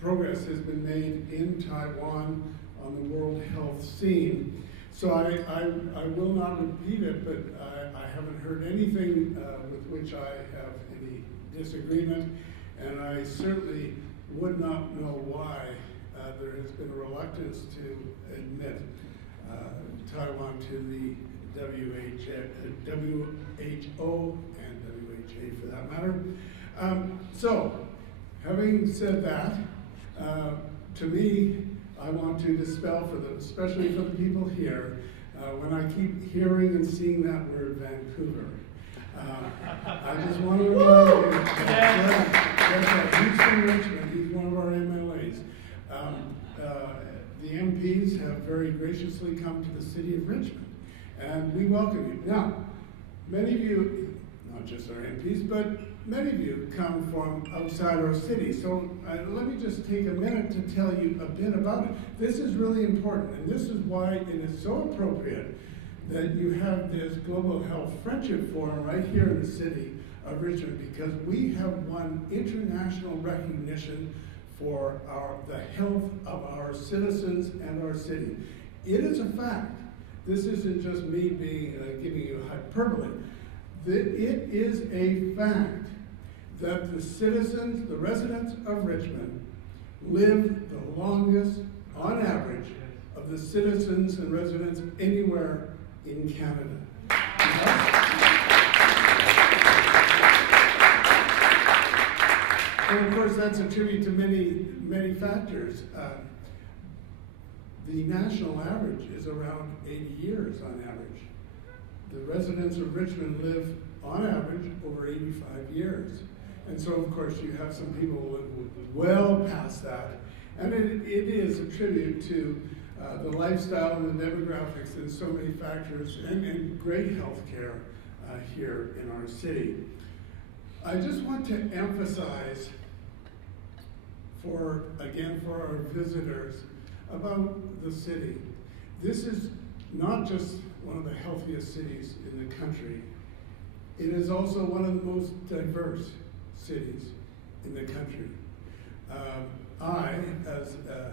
progress has been made in Taiwan on the world health scene. So I will not repeat it, but I haven't heard anything with which I have any disagreement, and I certainly would not know why there has been a reluctance to admit Taiwan to the WHO and WHA for that matter. So, having said that, to me, I want to dispel for them, especially for the people here, when I keep hearing and seeing that word Vancouver. I just want to remind you that he's from Richmond, he's one of our MLAs. The MPs have very graciously come to the city of Richmond, and we welcome you. Now, many of you, not just our MPs, but many of you come from outside our city. So let me just take a minute to tell you a bit about it. This is really important, and this is why it is so appropriate that you have this Global Health Friendship Forum right here in the city of Richmond, because we have won international recognition for the health of our citizens and our city. It is a fact. This isn't just me giving you hyperbole. It is a fact that the citizens, the residents of Richmond, live the longest, on average, of the citizens and residents anywhere in Canada. And of course, that's a tribute to many factors. The national average is around 80 years on average. The residents of Richmond live, on average, over 85 years. And so, of course, you have some people who live well past that. And it is a tribute to the lifestyle and the demographics and so many factors and great health care here in our city. I just want to emphasize for our visitors about the city. This is not just one of the healthiest cities in the country. It is also one of the most diverse cities in the country. I, as a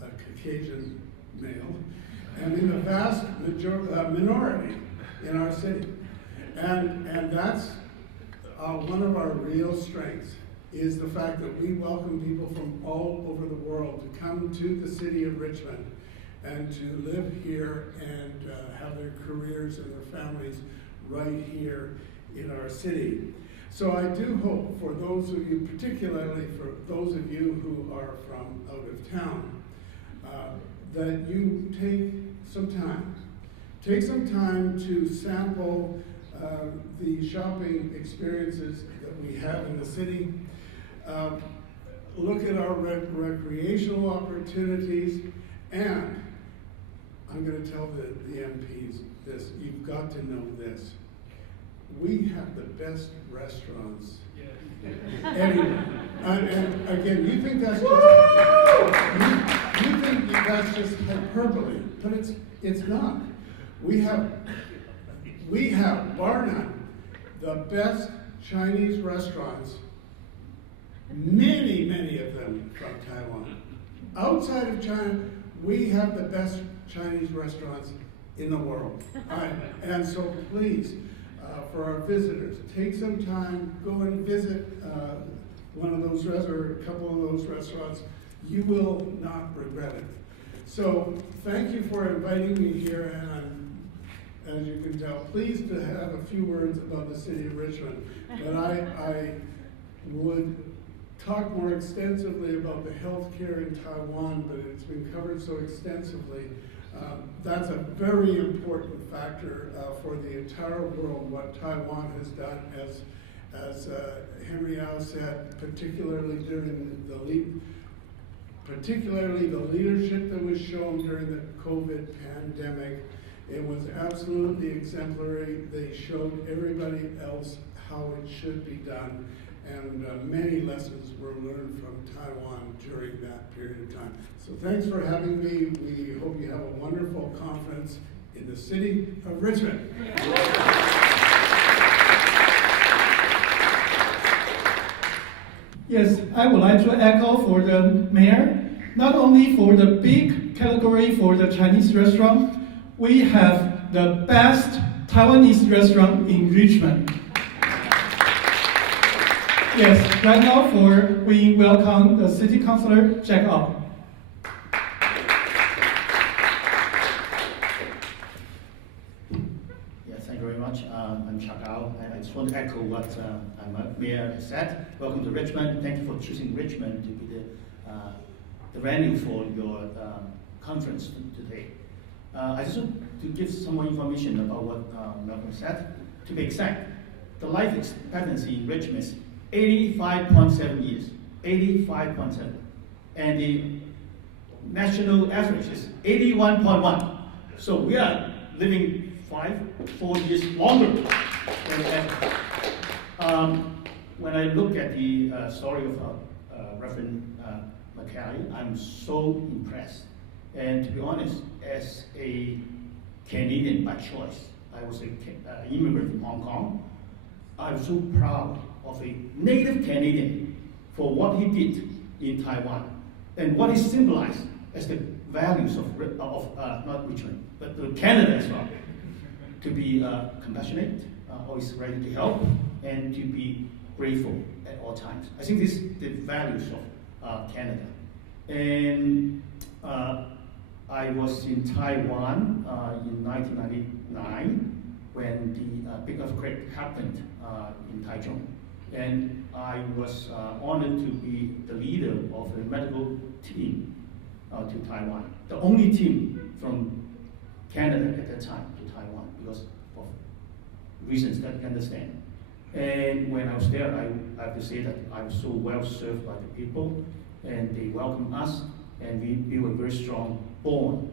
Caucasian male, am in the vast minority in our city. And that's one of our real strengths, is the fact that we welcome people from all over the world to come to the city of Richmond and to live here and have their careers and their families right here in our city. So I do hope for those of you, particularly for those of you who are from out of town, that you take some time. Take some time to sample the shopping experiences that we have in the city. Look at our recreational opportunities, and I'm going to tell the MPs this. You've got to know this. We have the best restaurants anywhere. And again, you think that's just you think that's just hyperbole, but it's not. We have bar none the best Chinese restaurants. Many of them from Taiwan. Outside of China, we have the best Chinese restaurants in the world. And so please, for our visitors, take some time, go and visit one of those or a couple of those restaurants. You will not regret it. So thank you for inviting me here, and I'm, as you can tell, pleased to have a few words about the city of Richmond. But I would talk more extensively about the healthcare in Taiwan, but it's been covered so extensively. That's a very important factor for the entire world, what Taiwan has done, as Henry Yao said, particularly the leadership that was shown during the COVID pandemic. It was absolutely exemplary. They showed everybody else how it should be done. And many lessons were learned from Taiwan during that period of time. So thanks for having me. We hope you have a wonderful conference in the city of Richmond. Yes, I would like to echo for the mayor, not only for the big category for the Chinese restaurant, we have the best Taiwanese restaurant in Richmond. Yes, right now we welcome the City Councilor Jack Au. Yes, thank you very much. I'm Chuck Au. I just want to echo what Mayor said. Welcome to Richmond. Thank you for choosing Richmond to be the venue for your conference today. I just want to give some more information about what Malcolm said. To be exact, the life expectancy in Richmond is 85.7 years, 85.7. And the national average is 81.1. So we are living 4 years longer than the average. When I look at the story of Reverend Mackay, I'm so impressed. And to be honest, as a Canadian by choice, I was an immigrant from Hong Kong. I'm so proud of a native Canadian for what he did in Taiwan and what he symbolized as the values of not Richmond, but Canada as well. To be compassionate, always ready to help, and to be grateful at all times. I think this is the values of Canada. And I was in Taiwan in 1999 when the big earthquake happened in Taichung. And I was honored to be the leader of the medical team to Taiwan. The only team from Canada at that time to Taiwan because of reasons that you understand. And when I was there, I have to say that I was so well served by the people, and they welcomed us, and we built a very strong bond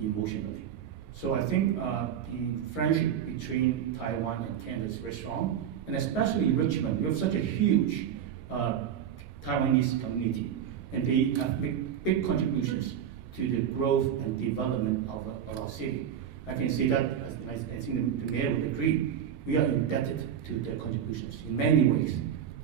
emotionally. So I think the friendship between Taiwan and Canada is very strong, and especially in Richmond, we have such a huge Taiwanese community, and they have big contributions to the growth and development of our city. I can say that, I think the mayor would agree, we are indebted to their contributions in many ways,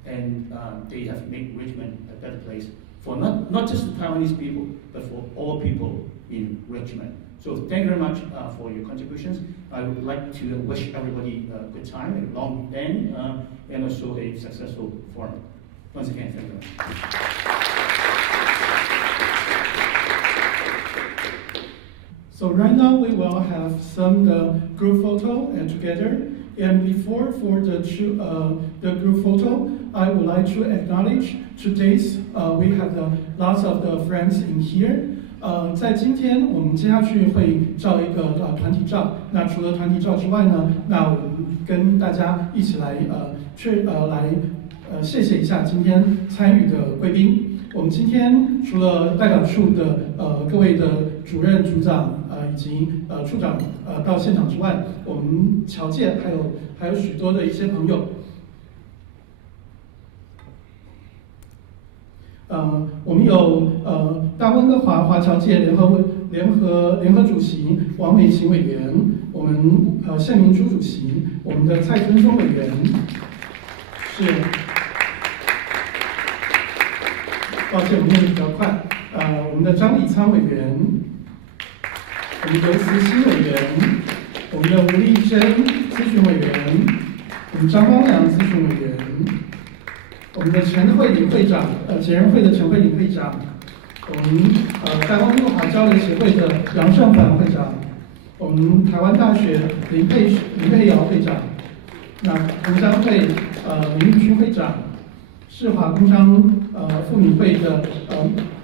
and they have made Richmond a better place for not just the Taiwanese people, but for all people in Richmond. So thank you very much for your contributions. I would like to wish everybody a good time, a long weekend, and also a successful forum. Once again, thank you. So right now we will have some group photo together. And before for the group photo, I would like to acknowledge today's we have lots of the friends in here. 在今天我们接下去会照一个团体照。那除了团体照之外呢，那我们跟大家一起来谢谢一下今天参与的贵宾。我们今天除了代表处的各位的主任、组长以及处长到现场之外，我们侨界还有许多的一些朋友。我们有大温哥华华侨界联合主席王美琴委员，我们谢明珠主席，我们的蔡春松委员是，抱歉，我念的比较快。我们的张立仓委员，我们刘慈欣委员，我们的吴丽珍咨询委员，我们张光良咨询委员。我们的陈慧领会长，结人会的陈慧领会长，我们台湾温哥华交流协会的杨胜凡会长，我们台湾大学林佩瑶会长，那工商会林玉勋会长，世华工商妇女会的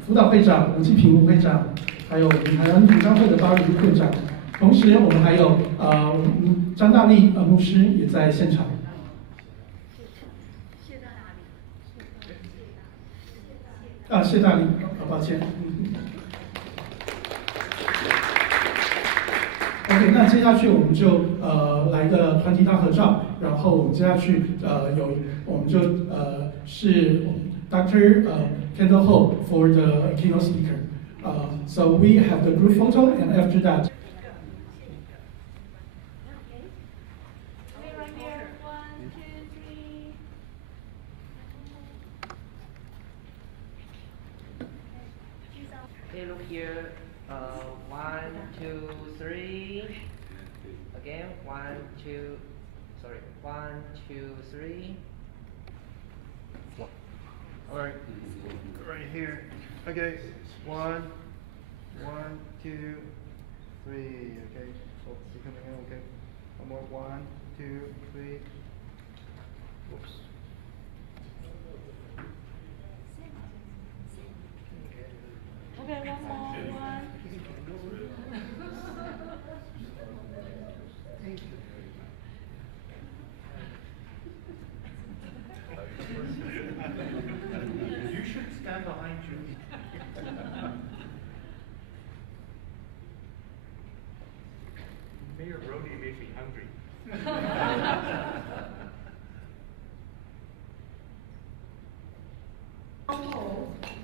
辅导会长吴继平吴会长，还有我们台湾同商会的巴黎会长，同时我们还有张大力牧师也在现场。谢大力，抱歉。OK， 那接下去我们就来个团体大合照，然后我们接下去我们就是Dr. Kendall Ho for the keynote speaker. So we have the group photo, and after that. Okay, look here. 1, 2, 3. Again, 1, 2. Sorry, 1, 2, 3. All right, right here. Okay, 1, 2, 3. Okay, so you're coming in. Okay, one more. 1, 2, 3. Whoops. Okay, one more. You should stand behind Judy. Mayor Brody made me hungry.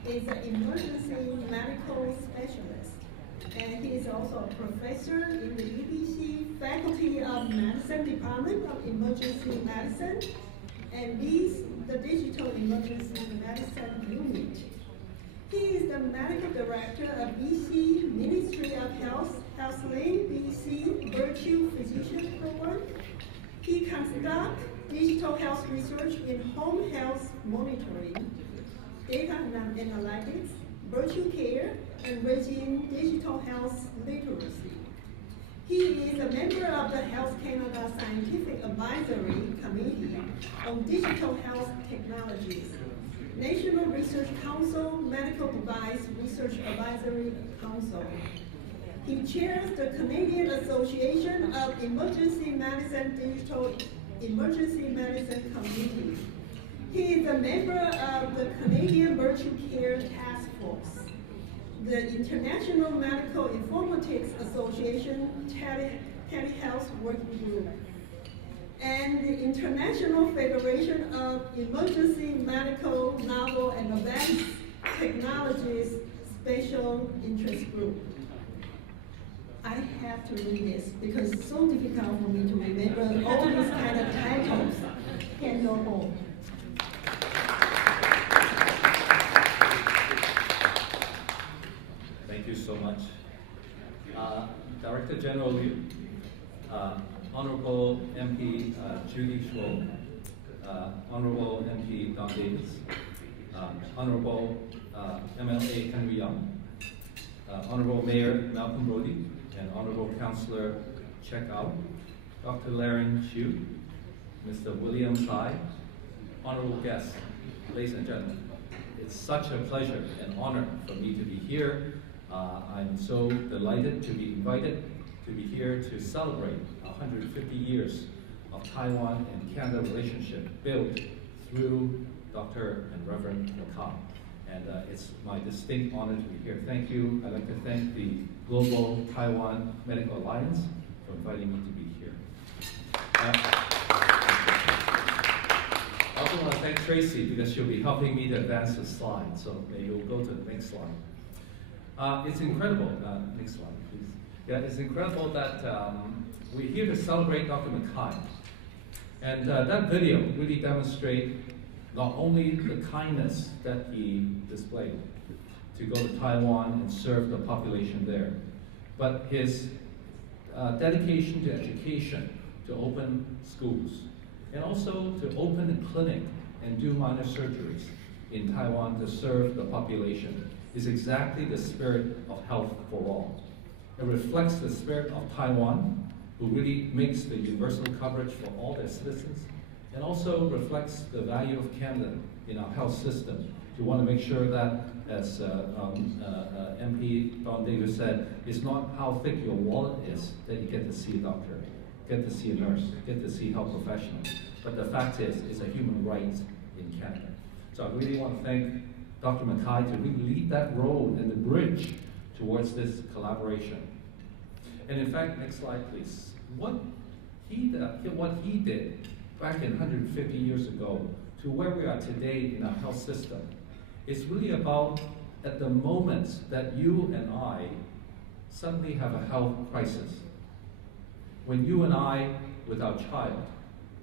Is an emergency medical specialist, and he is also a professor in the UBC Faculty of Medicine Department of Emergency Medicine, and leads the Digital Emergency Medicine Unit. He is the medical director of BC Ministry of Health, HealthLink BC Virtual Physician Program. He conducts digital health research in home health monitoring, data analytics, virtual care, and raising digital health literacy. He is a member of the Health Canada Scientific Advisory Committee on Digital Health Technologies, National Research Council Medical Device Research Advisory Council. He chairs the Canadian Association of Emergency Medicine Digital Emergency Medicine Committee. He is a member of the Canadian Virtual Care Task Force, the International Medical Informatics Association Telehealth Working Group, and the International Federation of Emergency Medical Novel and Advanced Technologies Special Interest Group. I have to read this because it's so difficult for me to remember all these kind of titles. Kendall Ho. Thank you so much. Director General Liu, Honorable MP Judy Schwo, Honorable MP Don Davis, Honorable MLA Henry Young, Honorable Mayor Malcolm Brody, and Honorable Councillor Check Out, Dr. Laren Chiu, Mr. William Tsai, honorable guests, ladies and gentlemen. It's such a pleasure and honor for me to be here. I'm so delighted to be invited to be here to celebrate 150 years of Taiwan and Canada relationship built through Dr. and Reverend Mackay. And it's my distinct honor to be here. Thank you. I'd like to thank the Global Taiwan Medical Alliance for inviting me to be here. I also want to thank Tracy because she'll be helping me to advance the slide. So maybe we'll go to the next slide. It's incredible. Next slide, please. Yeah, it's incredible that we're here to celebrate Dr. Mackay. And that video really demonstrates not only the kindness that he displayed to go to Taiwan and serve the population there, but his dedication to education, to open schools, and also to open a clinic and do minor surgeries in Taiwan to serve the population is exactly the spirit of health for all. It reflects the spirit of Taiwan, who really makes the universal coverage for all their citizens, and also reflects the value of Canada in our health system. We want to make sure that, as MP Don Davis said, it's not how thick your wallet is that you get to see a doctor, get to see a nurse, get to see health professionals. But the fact is, it's a human right in Canada. So I really want to thank Dr. Mackay to really lead that road and the bridge towards this collaboration. And in fact, next slide please. What he did back in 150 years ago to where we are today in our health system is really about at the moments that you and I suddenly have a health crisis. When you and I, with our child,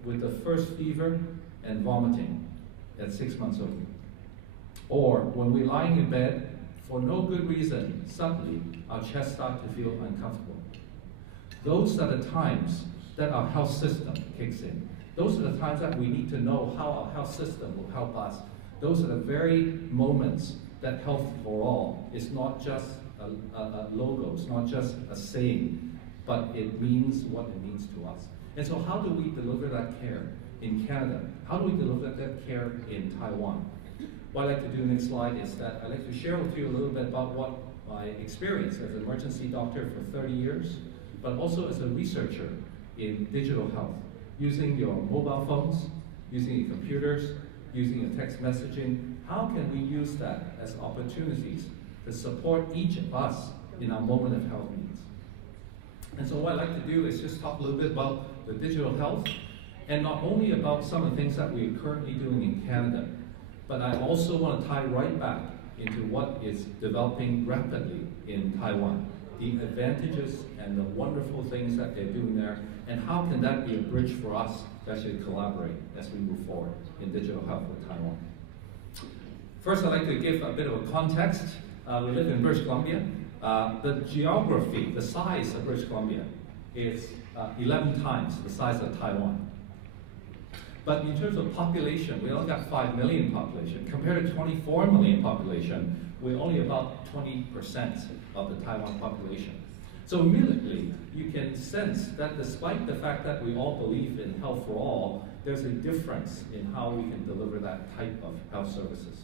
with the first fever and vomiting at 6 months old, or when we're lying in bed for no good reason, suddenly our chest starts to feel uncomfortable. Those are the times that our health system kicks in. Those are the times that we need to know how our health system will help us. Those are the very moments that Health for All is not just a logo, it's not just a saying, but it means what it means to us. And so how do we deliver that care in Canada? How do we deliver that care in Taiwan? What I'd like to do next slide is that I'd like to share with you a little bit about what my experience as an emergency doctor for 30 years, but also as a researcher in digital health, using your mobile phones, using your computers, using your text messaging. How can we use that as opportunities to support each of us in our moment of health needs? And so what I'd like to do is just talk a little bit about the digital health, and not only about some of the things that we're currently doing in Canada, but I also want to tie right back into what is developing rapidly in Taiwan, the advantages and the wonderful things that they're doing there, and how can that be a bridge for us to actually collaborate as we move forward in digital health with Taiwan. First, I'd like to give a bit of a context. We live in British Columbia. The geography, the size of British Columbia is 11 times the size of Taiwan. But in terms of population, we only got 5 million population. Compared to 24 million population, we're only about 20% of the Taiwan population. So immediately, you can sense that despite the fact that we all believe in health for all, there's a difference in how we can deliver that type of health services.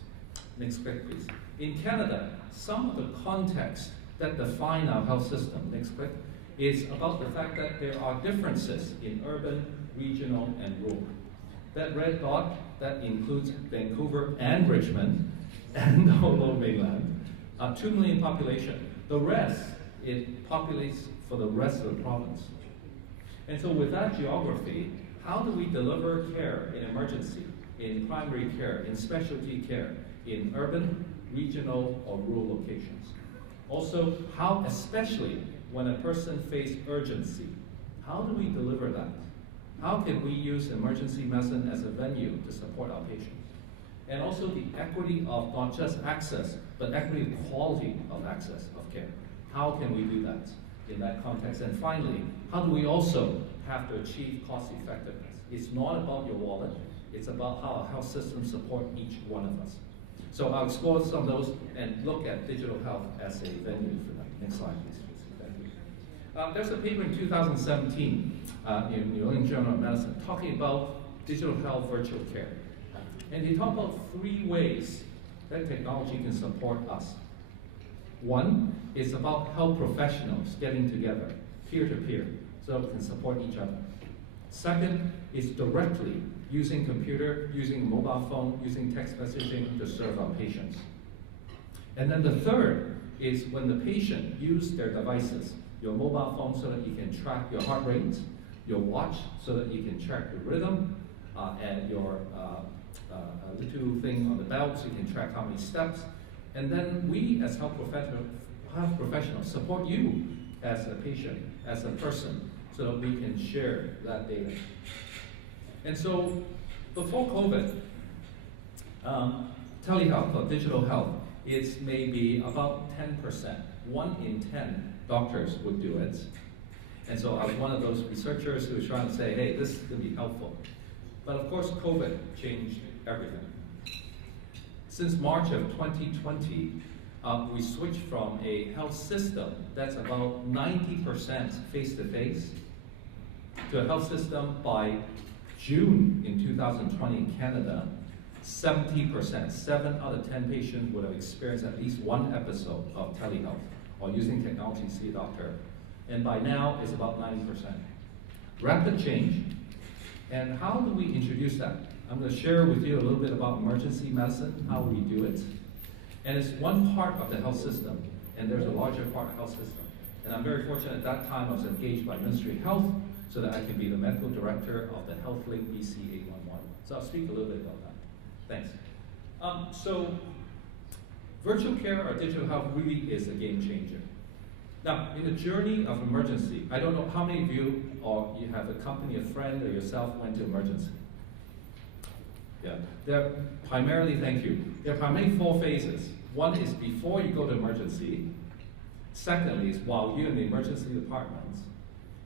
Next click, please. In Canada, some of the context that define our health system, next click, is about the fact that there are differences in urban, regional, and rural. That red dot, that includes Vancouver and Richmond and the whole Lower Mainland, 2 million population. The rest, it populates for the rest of the province. And so with that geography, how do we deliver care in emergency, in primary care, in specialty care, in urban, regional, or rural locations? Also, how, especially when a person faces urgency, how do we deliver that? How can we use emergency medicine as a venue to support our patients? And also the equity of not just access, but equity of quality of access of care. How can we do that in that context? And finally, how do we also have to achieve cost effectiveness? It's not about your wallet, it's about how our health systems support each one of us. So I'll explore some of those and look at digital health as a venue for that. Next slide, please. Thank you. There's a paper in 2017 in New England Journal of Medicine talking about digital health virtual care. And they talk about 3 ways that technology can support us. One is about health professionals getting together, peer-to-peer, so we can support each other. Second is directly using computer, using mobile phone, using text messaging to serve our patients. And then the third is when the patient uses their devices, your mobile phone so that you can track your heart rate, your watch so that you can track your rhythm, and your little thing on the belt so you can track how many steps. And then we as health professionals support you as a patient, as a person, so that we can share that data. And so before COVID, telehealth or digital health is maybe about 10%. 1 in 10 doctors would do it. And so I was one of those researchers who was trying to say, hey, this is going to be helpful. But of course, COVID changed everything. Since March of 2020, we switched from a health system that's about 90% face-to-face to a health system by June in 2020 in Canada, 70%, 7 out of 10 patients would have experienced at least one episode of telehealth or using technology to see a doctor. And by now, it's about 90%. Rapid change. And how do we introduce that? I'm going to share with you a little bit about emergency medicine, how we do it. And it's one part of the health system, and there's a larger part of the health system. And I'm very fortunate at that time I was engaged by Ministry of Health so that I can be the medical director of the HealthLink BC 811. So I'll speak a little bit about that. Thanks. So virtual care or digital health really is a game changer. Now, in the journey of emergency, I don't know how many of you, or you have accompanied a friend or yourself went to emergency. Yeah, there are primarily, thank you, there are primarily 4 phases. One is before you go to emergency. Secondly is while you're in the emergency department.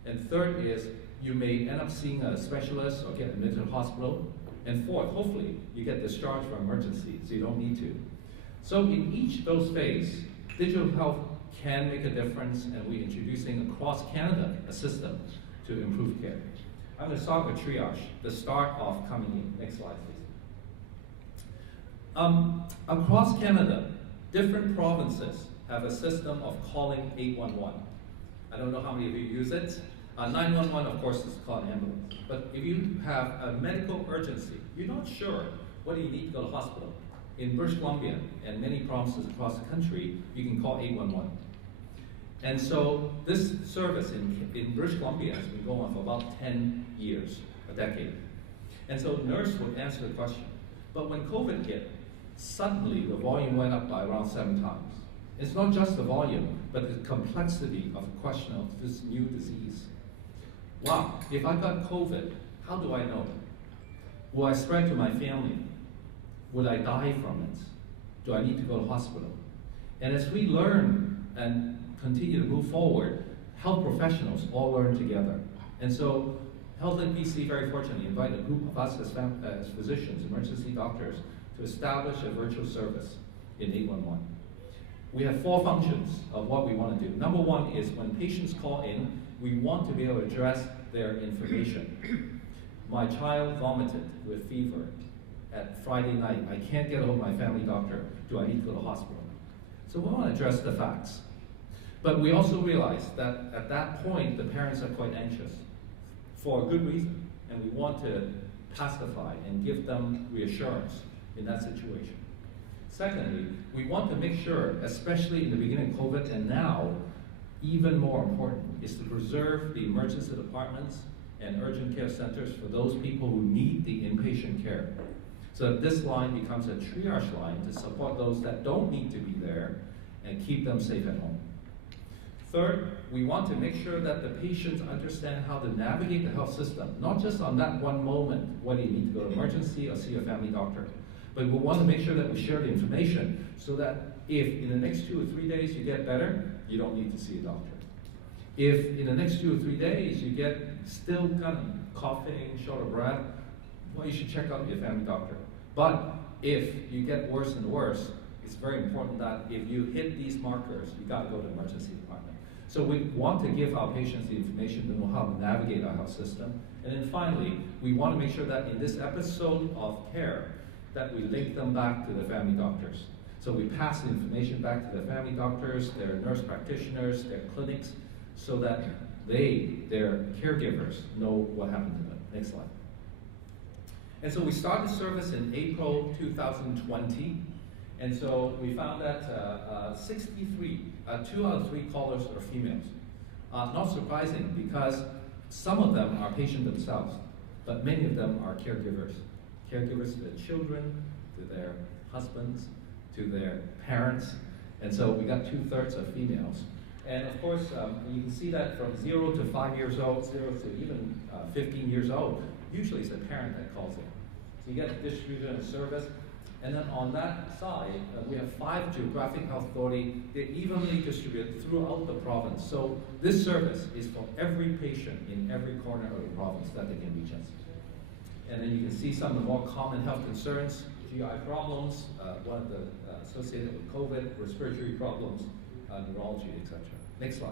And third is you may end up seeing a specialist or get admitted to the hospital. And fourth, hopefully, you get discharged from emergency, so you don't need to. So in each of those phases, digital health can make a difference, and we're introducing across Canada a system to improve care. I'm going to start with triage, the start of coming in. Next slide, please. Across Canada, different provinces have a system of calling 811. I don't know how many of you use it. 911, of course, is called an ambulance. But if you have a medical urgency, you're not sure whether you need to go to the hospital. In British Columbia and many provinces across the country, you can call 811. And so this service in British Columbia has been going on for about 10 years, a decade. And so the nurse would answer the question. But when COVID hit, suddenly the volume went up by around 7 times. It's not just the volume, but the complexity of the question of this new disease. Wow, if I got COVID, how do I know? Will I spread to my family? Would I die from it? Do I need to go to hospital? And as we learn and continue to move forward, health professionals all learn together. And so HealthLink BC very fortunately invited a group of us as physicians, emergency doctors, to establish a virtual service in 811. We have 4 functions of what we want to do. Number 1 is when patients call in, we want to be able to address their information. My child vomited with fever at Friday night. I can't get a hold of my family doctor. Do I need to go to the hospital? So we want to address the facts. But we also realize that at that point, the parents are quite anxious for a good reason. And we want to pacify and give them reassurance in that situation. Secondly, we want to make sure, especially in the beginning of COVID and now, even more important, is to preserve the emergency departments and urgent care centers for those people who need the inpatient care. So that this line becomes a triage line to support those that don't need to be there and keep them safe at home. Third, we want to make sure that the patients understand how to navigate the health system, not just on that one moment, whether you need to go to emergency or see a family doctor. But we want to make sure that we share the information so that if in the next 2 or 3 days you get better, you don't need to see a doctor. If in the next 2 or 3 days you get still kind of coughing, short of breath, well, you should check out your family doctor. But if you get worse and worse, it's very important that if you hit these markers, you got to go to the emergency department. So we want to give our patients the information to know how to navigate our health system. And then finally, we want to make sure that in this episode of care, that we link them back to the family doctors. So we pass the information back to the family doctors, their nurse practitioners, their clinics, so that their caregivers, know what happened to them. Next slide. And so we started service in April 2020, And so we found that 2 out of 3 callers are females. Not surprising, because some of them are patients themselves, but many of them are caregivers. Caregivers to their children, to their husbands, to their parents. And so we got 2/3 of females. And of course, you can see that from 0 to 5 years old, 0 to even 15 years old, usually it's a parent that calls in. So you get the distribution of service. And then on that side, we have 5 geographic health authorities. They're evenly distributed throughout the province. So this service is for every patient in every corner of the province that they can reach us. And then you can see some of the more common health concerns: GI problems, one of the associated with COVID, respiratory problems, neurology, etc. Next slide.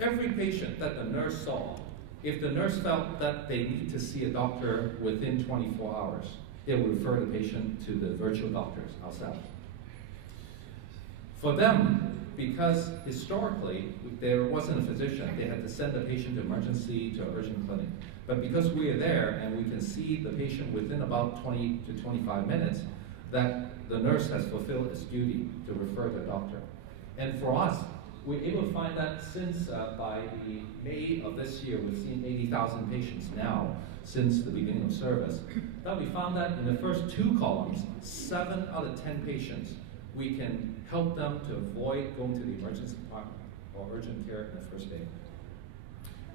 Every patient that the nurse saw, if the nurse felt that they need to see a doctor within 24 hours, they will refer the patient to the virtual doctors ourselves. For them, because historically there wasn't a physician, they had to send the patient to emergency, to urgent clinic. But because we are there and we can see the patient within about 20 to 25 minutes, that the nurse has fulfilled its duty to refer the doctor. And for us, we're able to find that since by the May of this year, we've seen 80,000 patients now since the beginning of service. That we found that in the first 2 columns, 7 out of 10 patients, we can help them to avoid going to the emergency department or urgent care in the first day.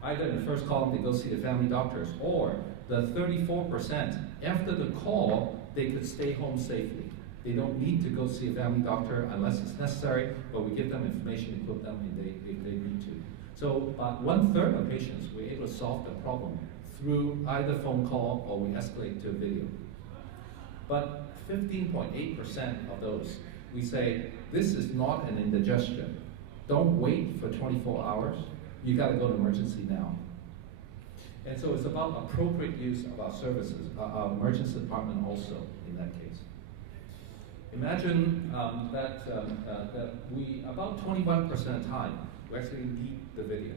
Either in the first column, they go see the family doctors, or the 34%, after the call, they could stay home safely. They don't need to go see a family doctor unless it's necessary, but we give them information, equip them if they need to. So about 1/3 of patients, we're able to solve the problem through either phone call or we escalate to a video. But 15.8% of those, we say, this is not an indigestion. Don't wait for 24 hours. You got to go to emergency now. And so it's about appropriate use of our services, our emergency department also in that case. Imagine that we, about 21% of the time, we actually need the video.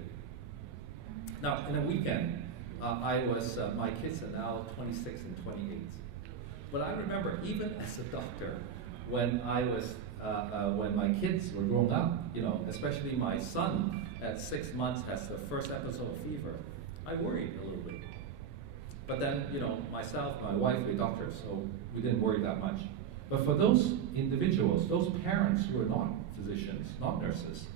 Now, in a weekend, my kids are now 26 and 28. But I remember, even as a doctor, when when my kids were growing up, especially my son at 6 months has the first episode of fever, I worried a little bit. But then, myself, my wife, we're doctors, so we didn't worry that much. But for those individuals, those parents who are not physicians, not nurses,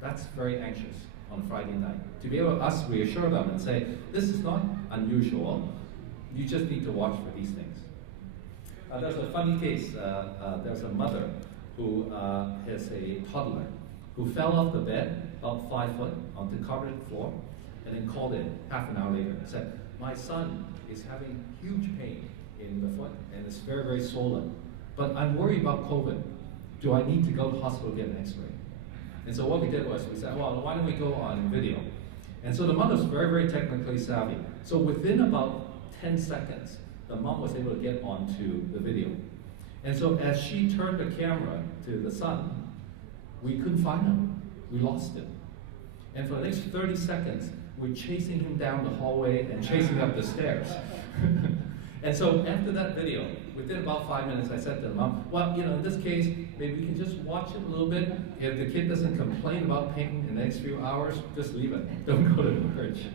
that's very anxious on a Friday night. To be able to reassure them and say, this is not unusual, you just need to watch for these things. There's a funny case. There's a mother who has a toddler who fell off the bed about 5 foot onto the carpeted floor and then called in half an hour later and said, my son is having huge pain in the foot and it's very, very swollen. But I'm worried about COVID. Do I need to go to the hospital to get an x-ray? And so what we did was we said, well, why don't we go on video? And so the mother's very, very technically savvy. So within about 10 seconds, the mom was able to get onto the video. And so as she turned the camera to the son, we couldn't find him. We lost him. And for the next 30 seconds, we're chasing him down the hallway and chasing up the stairs. And so after that video, within about 5 minutes, I said to the mom, well, in this case, maybe we can just watch it a little bit. If the kid doesn't complain about pain in the next few hours, just leave it. Don't go to church.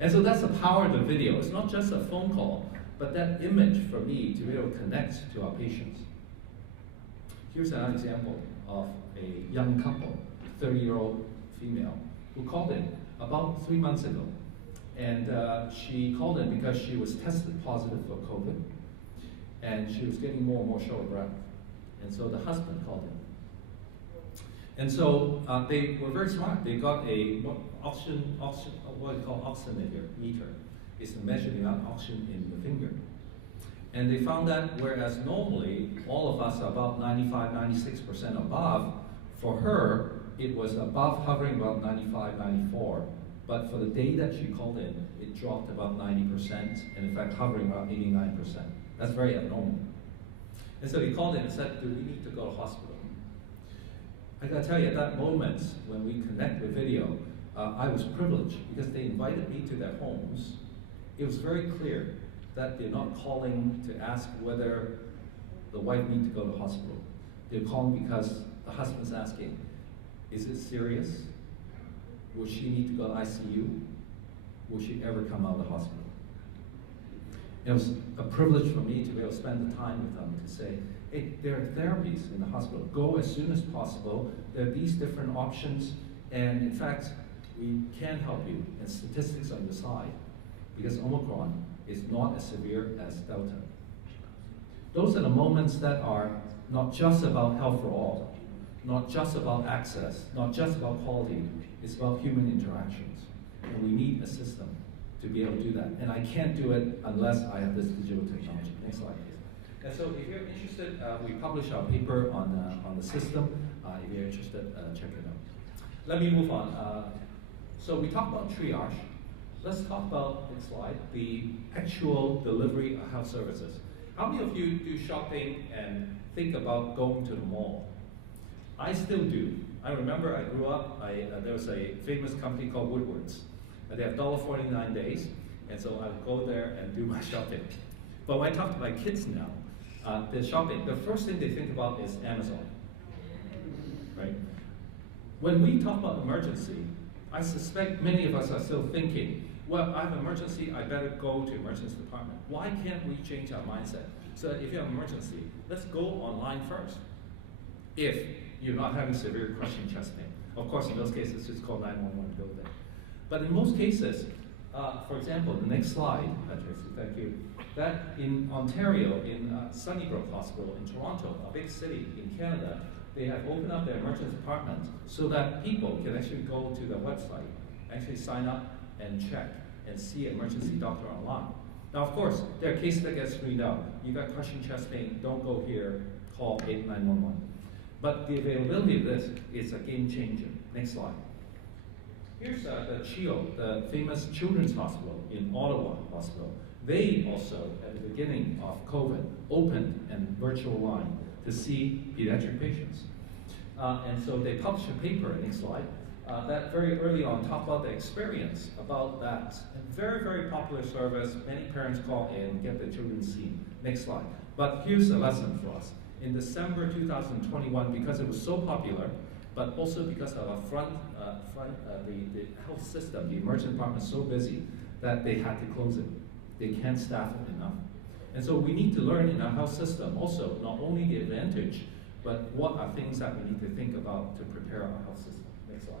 And so that's the power of the video. It's not just a phone call, but that image for me to be able to connect to our patients. Here's an example of a young couple, 30-year-old female, who called in about 3 months ago. And she called in because she was tested positive for COVID, and she was getting more and more short of breath. And so the husband called in. And so they were very smart. They got a what we call oximeter meter. It's to measure the amount of oxygen in the finger. And they found that whereas normally all of us are about 95, 96% above, for her it was above, hovering about 95, 94. But for the day that she called in, it dropped about 90%, and in fact hovering about 89%. That's very abnormal. And so he called in and said, do we need to go to hospital? I gotta tell you, at that moment, when we connect with video, I was privileged because they invited me to their homes. It was very clear that they're not calling to ask whether the wife needs to go to hospital. They're calling because the husband's asking, is it serious? Will she need to go to ICU? Will she ever come out of the hospital? It was a privilege for me to be able to spend the time with them to say, hey, there are therapies in the hospital. Go as soon as possible. There are these different options. And in fact, we can help you. And statistics on your side, because Omicron is not as severe as Delta. Those are the moments that are not just about health for all, not just about access, not just about quality. It's about human interactions. And we need a system to be able to do that. And I can't do it unless I have this digital technology. Next slide, please. And so if you're interested, we publish our paper on the system. If you're interested, check it out. Let me move on. So we talked about triage. Let's talk about, next slide, the actual delivery of health services. How many of you do shopping and think about going to the mall? I still do. I remember I grew up, there was a famous company called Woodward's. They have $1.49 days, and so I would go there and do my shopping. But when I talk to my kids now, they're shopping, the first thing they think about is Amazon, right? When we talk about emergency, I suspect many of us are still thinking, well, I have an emergency, I better go to emergency department. Why can't we change our mindset? So that if you have an emergency, let's go online first. If you're not having severe crushing chest pain. Of course, in those cases, just call 911 to go there. But in most cases, for example, the next slide, Tracy, thank you, that in Ontario, in Sunnybrook Hospital in Toronto, a big city in Canada, they have opened up their emergency department so that people can actually go to the website, actually sign up and check and see an emergency doctor online. Now, of course, there are cases that get screened out. You got crushing chest pain, don't go here, call 911. But the availability of this is a game changer. Next slide. Here's the CHIO, the famous children's hospital in Ottawa Hospital. They also, at the beginning of COVID, opened a virtual line to see pediatric patients. And so they published a paper, next slide, that very early on talked about the experience about that. A very, very popular service. Many parents call in, get their children seen. Next slide. But here's a lesson for us. In December 2021, because it was so popular, but also because of the health system, the emergency department is so busy that they had to close it. They can't staff it enough. And so we need to learn in our health system also not only the advantage, but what are things that we need to think about to prepare our health system. Next slide.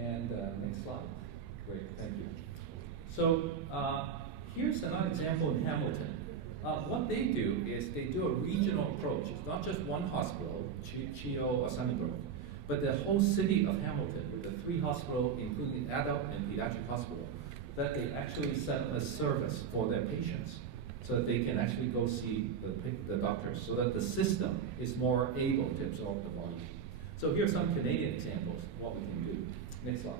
Next slide. Great, thank you. So here's another example in Hamilton. What they do is they do a regional approach. It's not just one hospital, CHIO or Sunnybrook, but the whole city of Hamilton with the 3 hospitals, including adult and pediatric hospital, that they actually set up a service for their patients so that they can actually go see the doctors, so that the system is more able to absorb the volume. So here's some Canadian examples of what we can do. Next slide.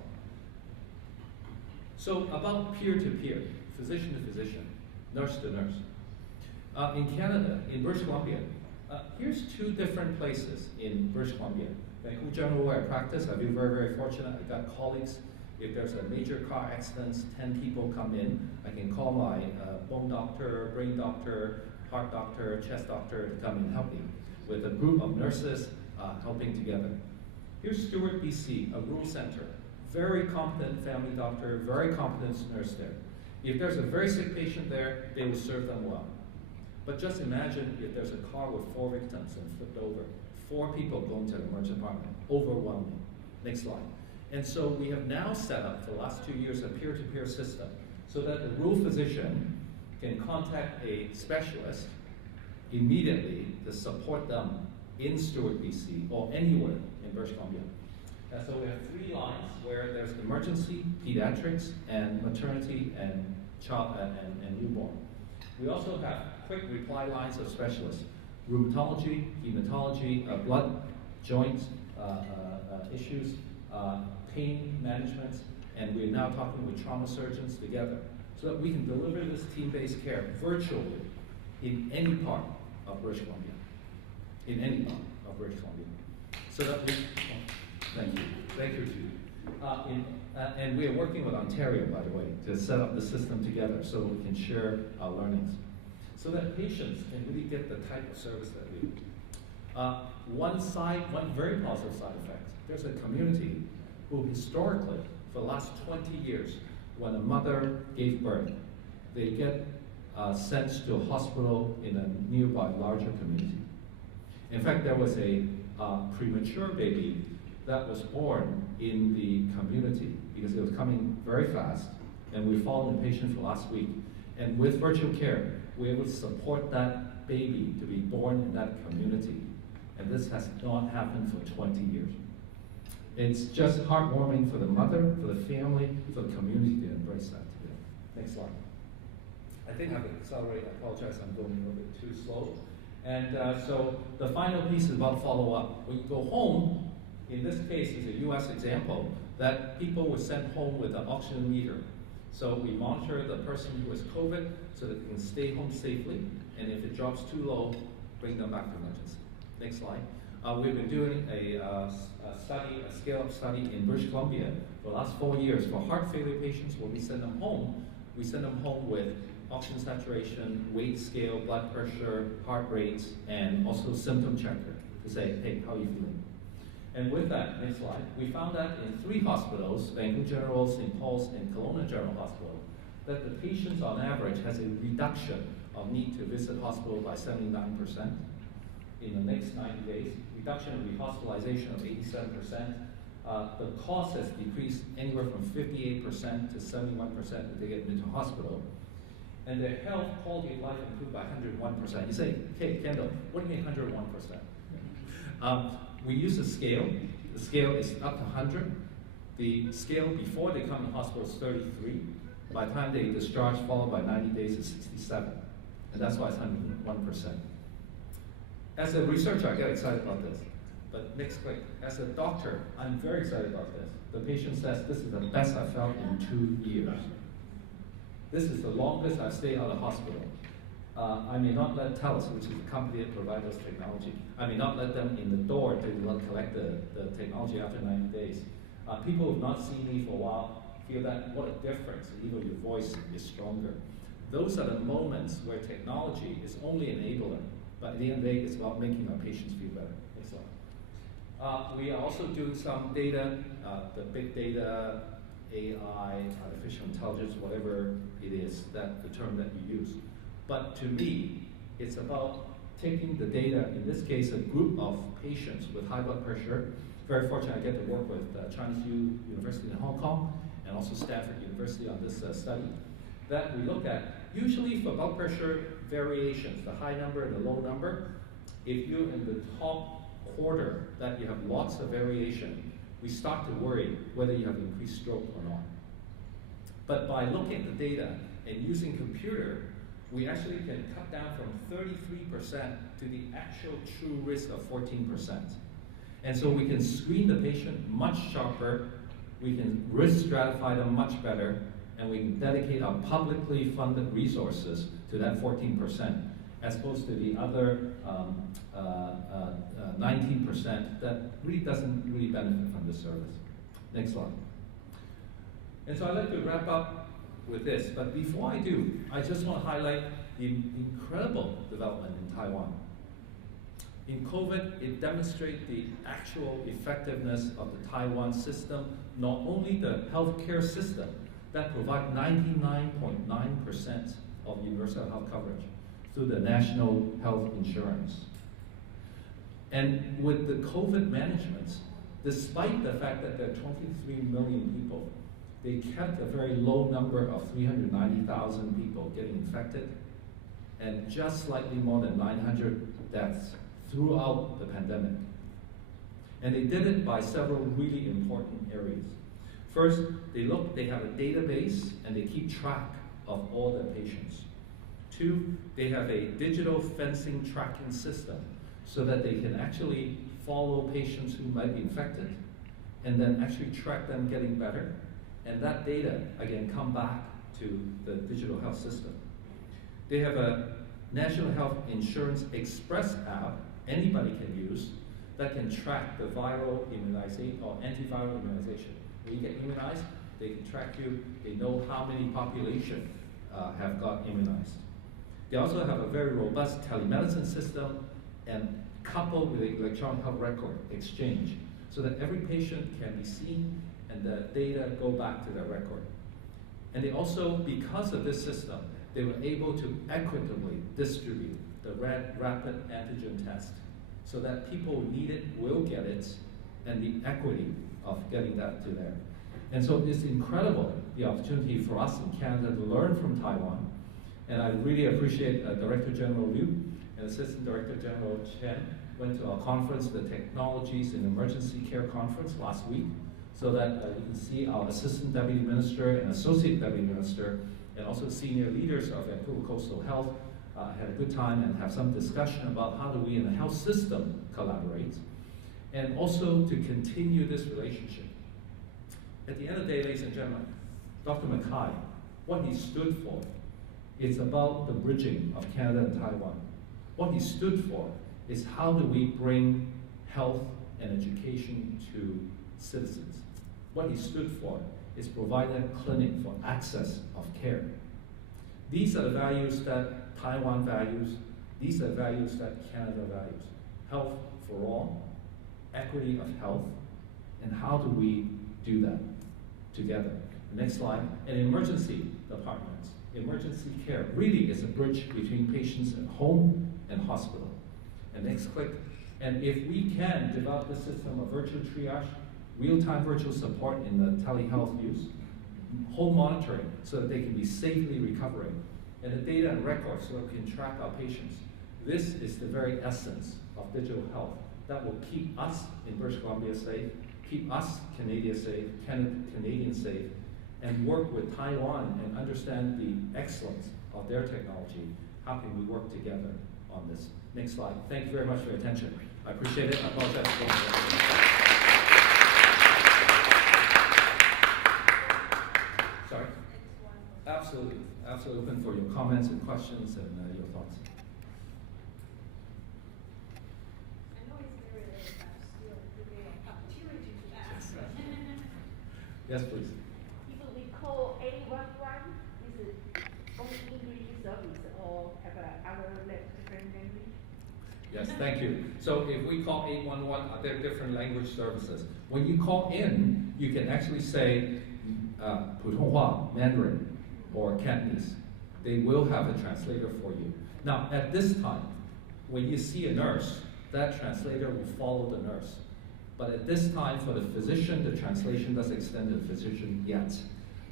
So about peer-to-peer, physician to physician, nurse to nurse. In Canada, in British Columbia, here's 2 different places in British Columbia. Vancouver General where I practice, I've been very, very fortunate. I've got colleagues. If there's a major car accident, 10 people come in, I can call my bone doctor, brain doctor, heart doctor, chest doctor to come and help me with a group of nurses helping together. Here's Stewart, BC, a rural center. Very competent family doctor, very competent nurse there. If there's a very sick patient there, they will serve them well. But just imagine if there's a car with 4 victims and flipped over. 4 people going to the emergency department. Overwhelming. Next slide. And so we have now set up, for the last 2 years, a peer-to-peer system so that the rural physician can contact a specialist immediately to support them in Stewart, BC, or anywhere in British Columbia. And so we have 3 lines where there's emergency, pediatrics, and maternity, and child and newborn. We also have quick reply lines of specialists: rheumatology, hematology, blood, joint issues, pain management, and we're now talking with trauma surgeons together so that we can deliver this team-based care virtually in any part of British Columbia. In any part of British Columbia. So that we, thank you too. And we are working with Ontario, by the way, to set up the system together so we can share our learnings. so that patients can really get the type of service that we need. One very positive side effect, there's a community who historically, for the last 20 years, when a mother gave birth, they get sent to a hospital in a nearby larger community. In fact, there was a premature baby that was born in the community because it was coming very fast, and we followed the patient for last week. And with virtual care, we were able to support that baby to be born in that community. And this has not happened for 20 years. It's just heartwarming for the mother, for the family, for the community to embrace that today. Next slide. I think I have to accelerate. I apologize, I'm going a little bit too slow. And so the final piece is about follow-up. When you go home, in this case is a US example, that people were sent home with an oxygen meter. So we monitor the person who has COVID so that they can stay home safely, and if it drops too low, bring them back to emergency. Next slide. We've been doing a scale-up study in British Columbia for the last 4 years for heart failure patients. When we send them home with oxygen saturation, weight scale, blood pressure, heart rates, and also symptom checker to say, hey, how are you feeling? And with that, next slide, we found that in 3 hospitals, Vancouver General, St. Paul's, and Kelowna General Hospital, that the patients on average has a reduction of need to visit hospital by 79%. In the next 90 days, reduction in rehospitalization of 87%. The cost has decreased anywhere from 58% to 71% if they get into hospital. And their health quality of life improved by 101%. You say, okay, Kendall, what do you mean 101%? We use a scale. The scale is up to 100. The scale before they come to hospital is 33. By the time they discharge, followed by 90 days, is 67. And that's why it's 101%. As a researcher, I get excited about this. But next quick, as a doctor, I'm very excited about this. The patient says, this is the best I've felt in 2 years. This is the longest I've stayed out of hospital. I may not let TELUS, which is the company that provides us technology, I may not let them in the door to collect the technology after 90 days. People who have not seen me for a while feel that what a difference, even your voice is stronger. Those are the moments where technology is only an enabler, but at the end of the day, it's about making our patients feel better. Next slide. We are also doing some data, the big data, AI, artificial intelligence, whatever it is, that the term that you use. But to me, it's about taking the data, in this case, a group of patients with high blood pressure. Very fortunate I get to work with Chinese University in Hong Kong and also Stanford University on this study that we look at. Usually for blood pressure variations, the high number and the low number, if you're in the top quarter that you have lots of variation, we start to worry whether you have increased stroke or not. But by looking at the data and using computer, we actually can cut down from 33% to the actual true risk of 14%. And so we can screen the patient much sharper, we can risk stratify them much better, and we can dedicate our publicly funded resources to that 14%, as opposed to the other 19% that really doesn't really benefit from this service. Next slide. And so I'd like to wrap up with this, but before I do, I just want to highlight the incredible development in Taiwan. In COVID, it demonstrates the actual effectiveness of the Taiwan system, not only the healthcare system that provides 99.9% of universal health coverage through the national health insurance. And with the COVID management, despite the fact that there are 23 million people, they kept a very low number of 390,000 people getting infected and just slightly more than 900 deaths throughout the pandemic. And they did it by several really important areas. First, they have a database and they keep track of all their patients. 2, they have a digital fencing tracking system so that they can actually follow patients who might be infected and then actually track them getting better. And that data, again, come back to the digital health system. They have a National Health Insurance Express app anybody can use that can track the viral immunization or antiviral immunization. When you get immunized, they can track you. They know how many population have got immunized. They also have a very robust telemedicine system and coupled with the electronic health record exchange so that every patient can be seen and the data go back to their record. And they also, because of this system, they were able to equitably distribute the rapid antigen test so that people who need it will get it, and the equity of getting that to them. And so it's incredible, the opportunity for us in Canada to learn from Taiwan. And I really appreciate Director General Liu and Assistant Director General Chen went to our conference, the Technologies in Emergency Care Conference last week, so that you can see our Assistant Deputy Minister and Associate Deputy Minister and also senior leaders of Vancouver Coastal Health had a good time and have some discussion about how do we in the health system collaborate, and also to continue this relationship. At the end of the day, ladies and gentlemen, Dr. Mackay, what he stood for, it's about the bridging of Canada and Taiwan. What he stood for is how do we bring health and education to citizens. What he stood for is providing a clinic for access of care. These are the values that Taiwan values. These are the values that Canada values. Health for all, equity of health, and how do we do that together? The next slide, and emergency departments. Emergency care really is a bridge between patients at home and hospital. And next click, and if we can develop the system of virtual triage, real-time virtual support in the telehealth use, home monitoring so that they can be safely recovering, and the data and records so that we can track our patients. This is the very essence of digital health that will keep us in British Columbia safe, keep us Canadians safe, and work with Taiwan and understand the excellence of their technology. How can we work together on this? Next slide. Thank you very much for your attention. I appreciate it. I apologize for Sorry? Absolutely. Absolutely open for your comments and questions and your thoughts. I know it's very late, but still give me an opportunity to ask. Yes, please. If we call 811, is it only English service or have other different language? Yes, thank you. So if we call 811, there are different language services. When you call in, you can actually say 普通话, Mandarin, or Cantonese. They will have a translator for you. Now, at this time, when you see a nurse, that translator will follow the nurse. But at this time, for the physician, the translation doesn't extend to the physician yet.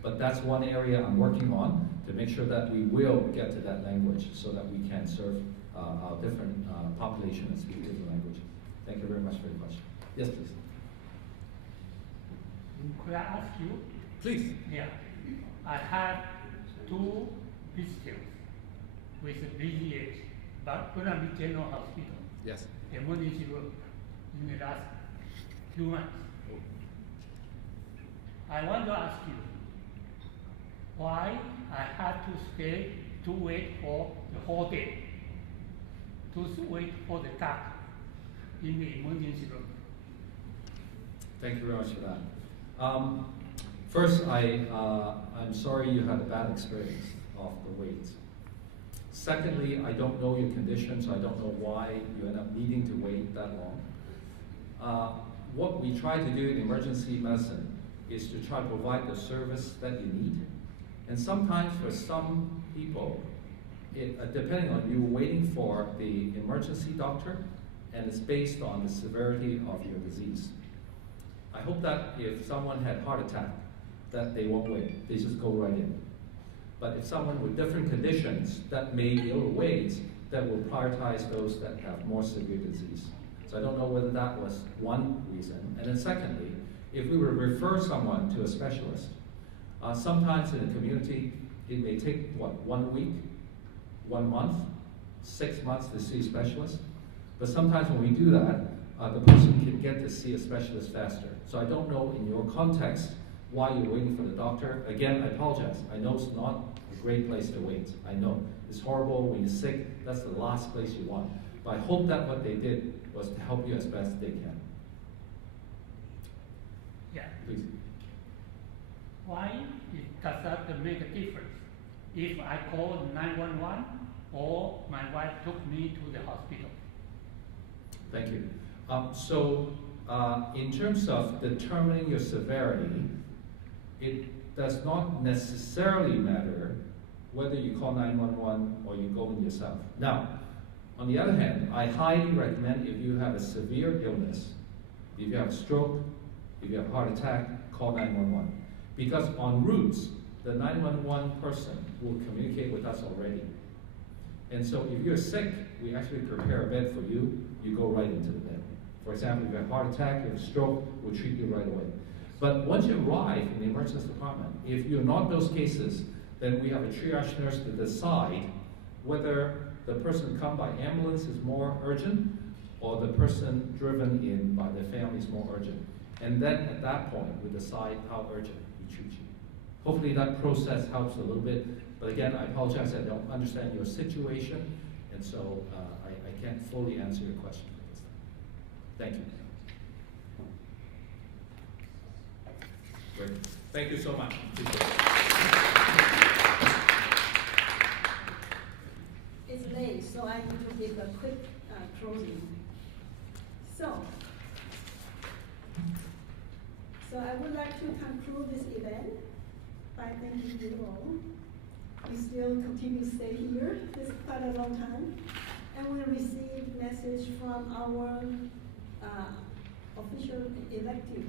But that's one area I'm working on to make sure that we will get to that language so that we can serve our different population and speak different languages. Thank you very much for your question. Yes, please. Could I ask you? Please. Yeah. I have 2 visitors with VGH, but Burnaby General Hospital. Yes. Emergency room in the last few months. I want to ask you why I had to stay to wait for the whole day, to wait for the doctor in the emergency room. Thank you very much for that. First, I'm sorry you had a bad experience of the wait. Secondly, I don't know your condition, so I don't know why you end up needing to wait that long. What we try to do in emergency medicine is to try to provide the service that you need. And sometimes for some people, depending on you waiting for the emergency doctor, and it's based on the severity of your disease. I hope that if someone had heart attack, that they won't wait, they just go right in. But if someone with different conditions that may be able to wait, that will prioritize those that have more severe disease. So I don't know whether that was one reason. And then secondly, if we were to refer someone to a specialist, sometimes in the community, it may take, 1 week, 1 month, 6 months to see a specialist. But sometimes when we do that, the person can get to see a specialist faster. So I don't know in your context why you're waiting for the doctor. Again, I apologize. I know it's not a great place to wait. I know. It's horrible when you're sick. That's the last place you want. But I hope that what they did was to help you as best they can. Yeah. Please. Why does that make a difference? If I call 911 or my wife took me to the hospital. Thank you. In terms of determining your severity, it does not necessarily matter whether you call 911 or you go in yourself. Now, on the other hand, I highly recommend if you have a severe illness, if you have a stroke, if you have a heart attack, call 911. Because en route, the 911 person will communicate with us already. And so if you're sick, we actually prepare a bed for you, you go right into the bed. For example, if you have a heart attack, you have a stroke, we'll treat you right away. But once you arrive in the emergency department, if you're not those cases, then we have a triage nurse to decide whether the person come by ambulance is more urgent or the person driven in by the family is more urgent. And then at that point, we decide how urgent we treat you. Hopefully that process helps a little bit. But again, I apologize, I don't understand your situation, and so I can't fully answer your question at this time. Thank you. Great. Thank you so much. It's late, so I need to give a quick closing. So I would like to conclude this event by thanking you all. We still continue to stay here. This is quite a long time. And we received message from our officially elected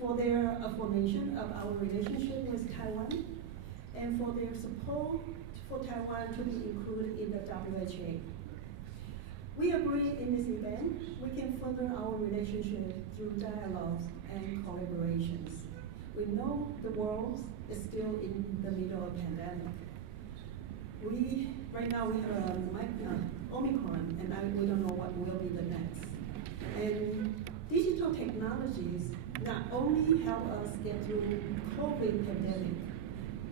for their affirmation of our relationship with Taiwan and for their support for Taiwan to be included in the WHA. We agree in this event we can further our relationship through dialogues and collaborations. We know the world is still in the middle of a pandemic. Right now we have Omicron, and we don't know what will be the next. And digital technologies not only help us get through COVID pandemic,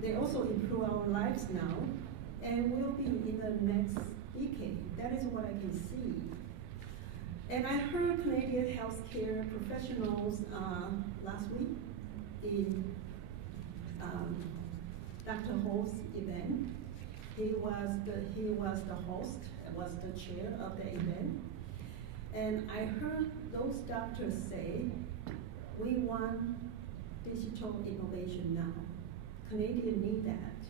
they also improve our lives now and will be in the next decade. That is what I can see. And I heard Canadian healthcare professionals last week in Dr. Ho's event. He was the host, was the chair of the event. And I heard those doctors say, we want digital innovation now. Canadians need that.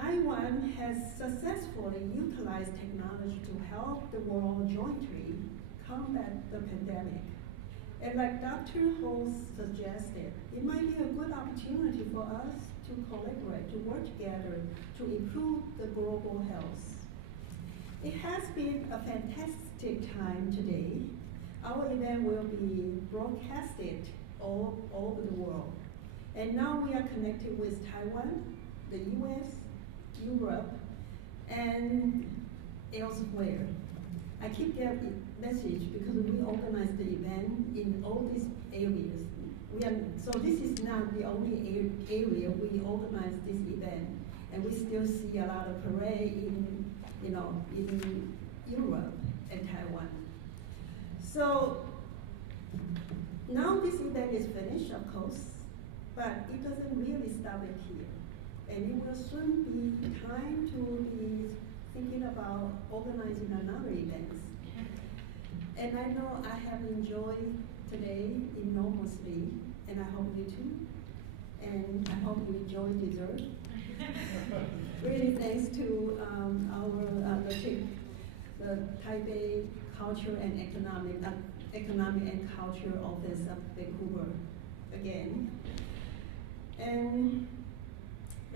Taiwan has successfully utilized technology to help the world jointly combat the pandemic. And like Dr. Ho suggested, it might be a good opportunity for us to collaborate, to work together to improve the global health. It has been a fantastic time today. Our event will be broadcasted all over the world. And now we are connected with Taiwan, the US, Europe, and elsewhere. I keep getting message because we organize the event in all these areas. So this is not the only area we organize this event, and we still see a lot of parade in Europe and Taiwan. So now this event is finished, of course, but it doesn't really stop it here. And it will soon be time to be thinking about organizing another event. And I know I have enjoyed today enormously, and I hope you too. And I hope you enjoy dessert. Really thanks to the Taipei Culture and Economic and Culture Office of Vancouver again. And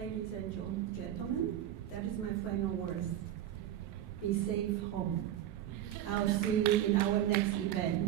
ladies and gentlemen, that is my final words. Be safe home. I'll see you in our next event.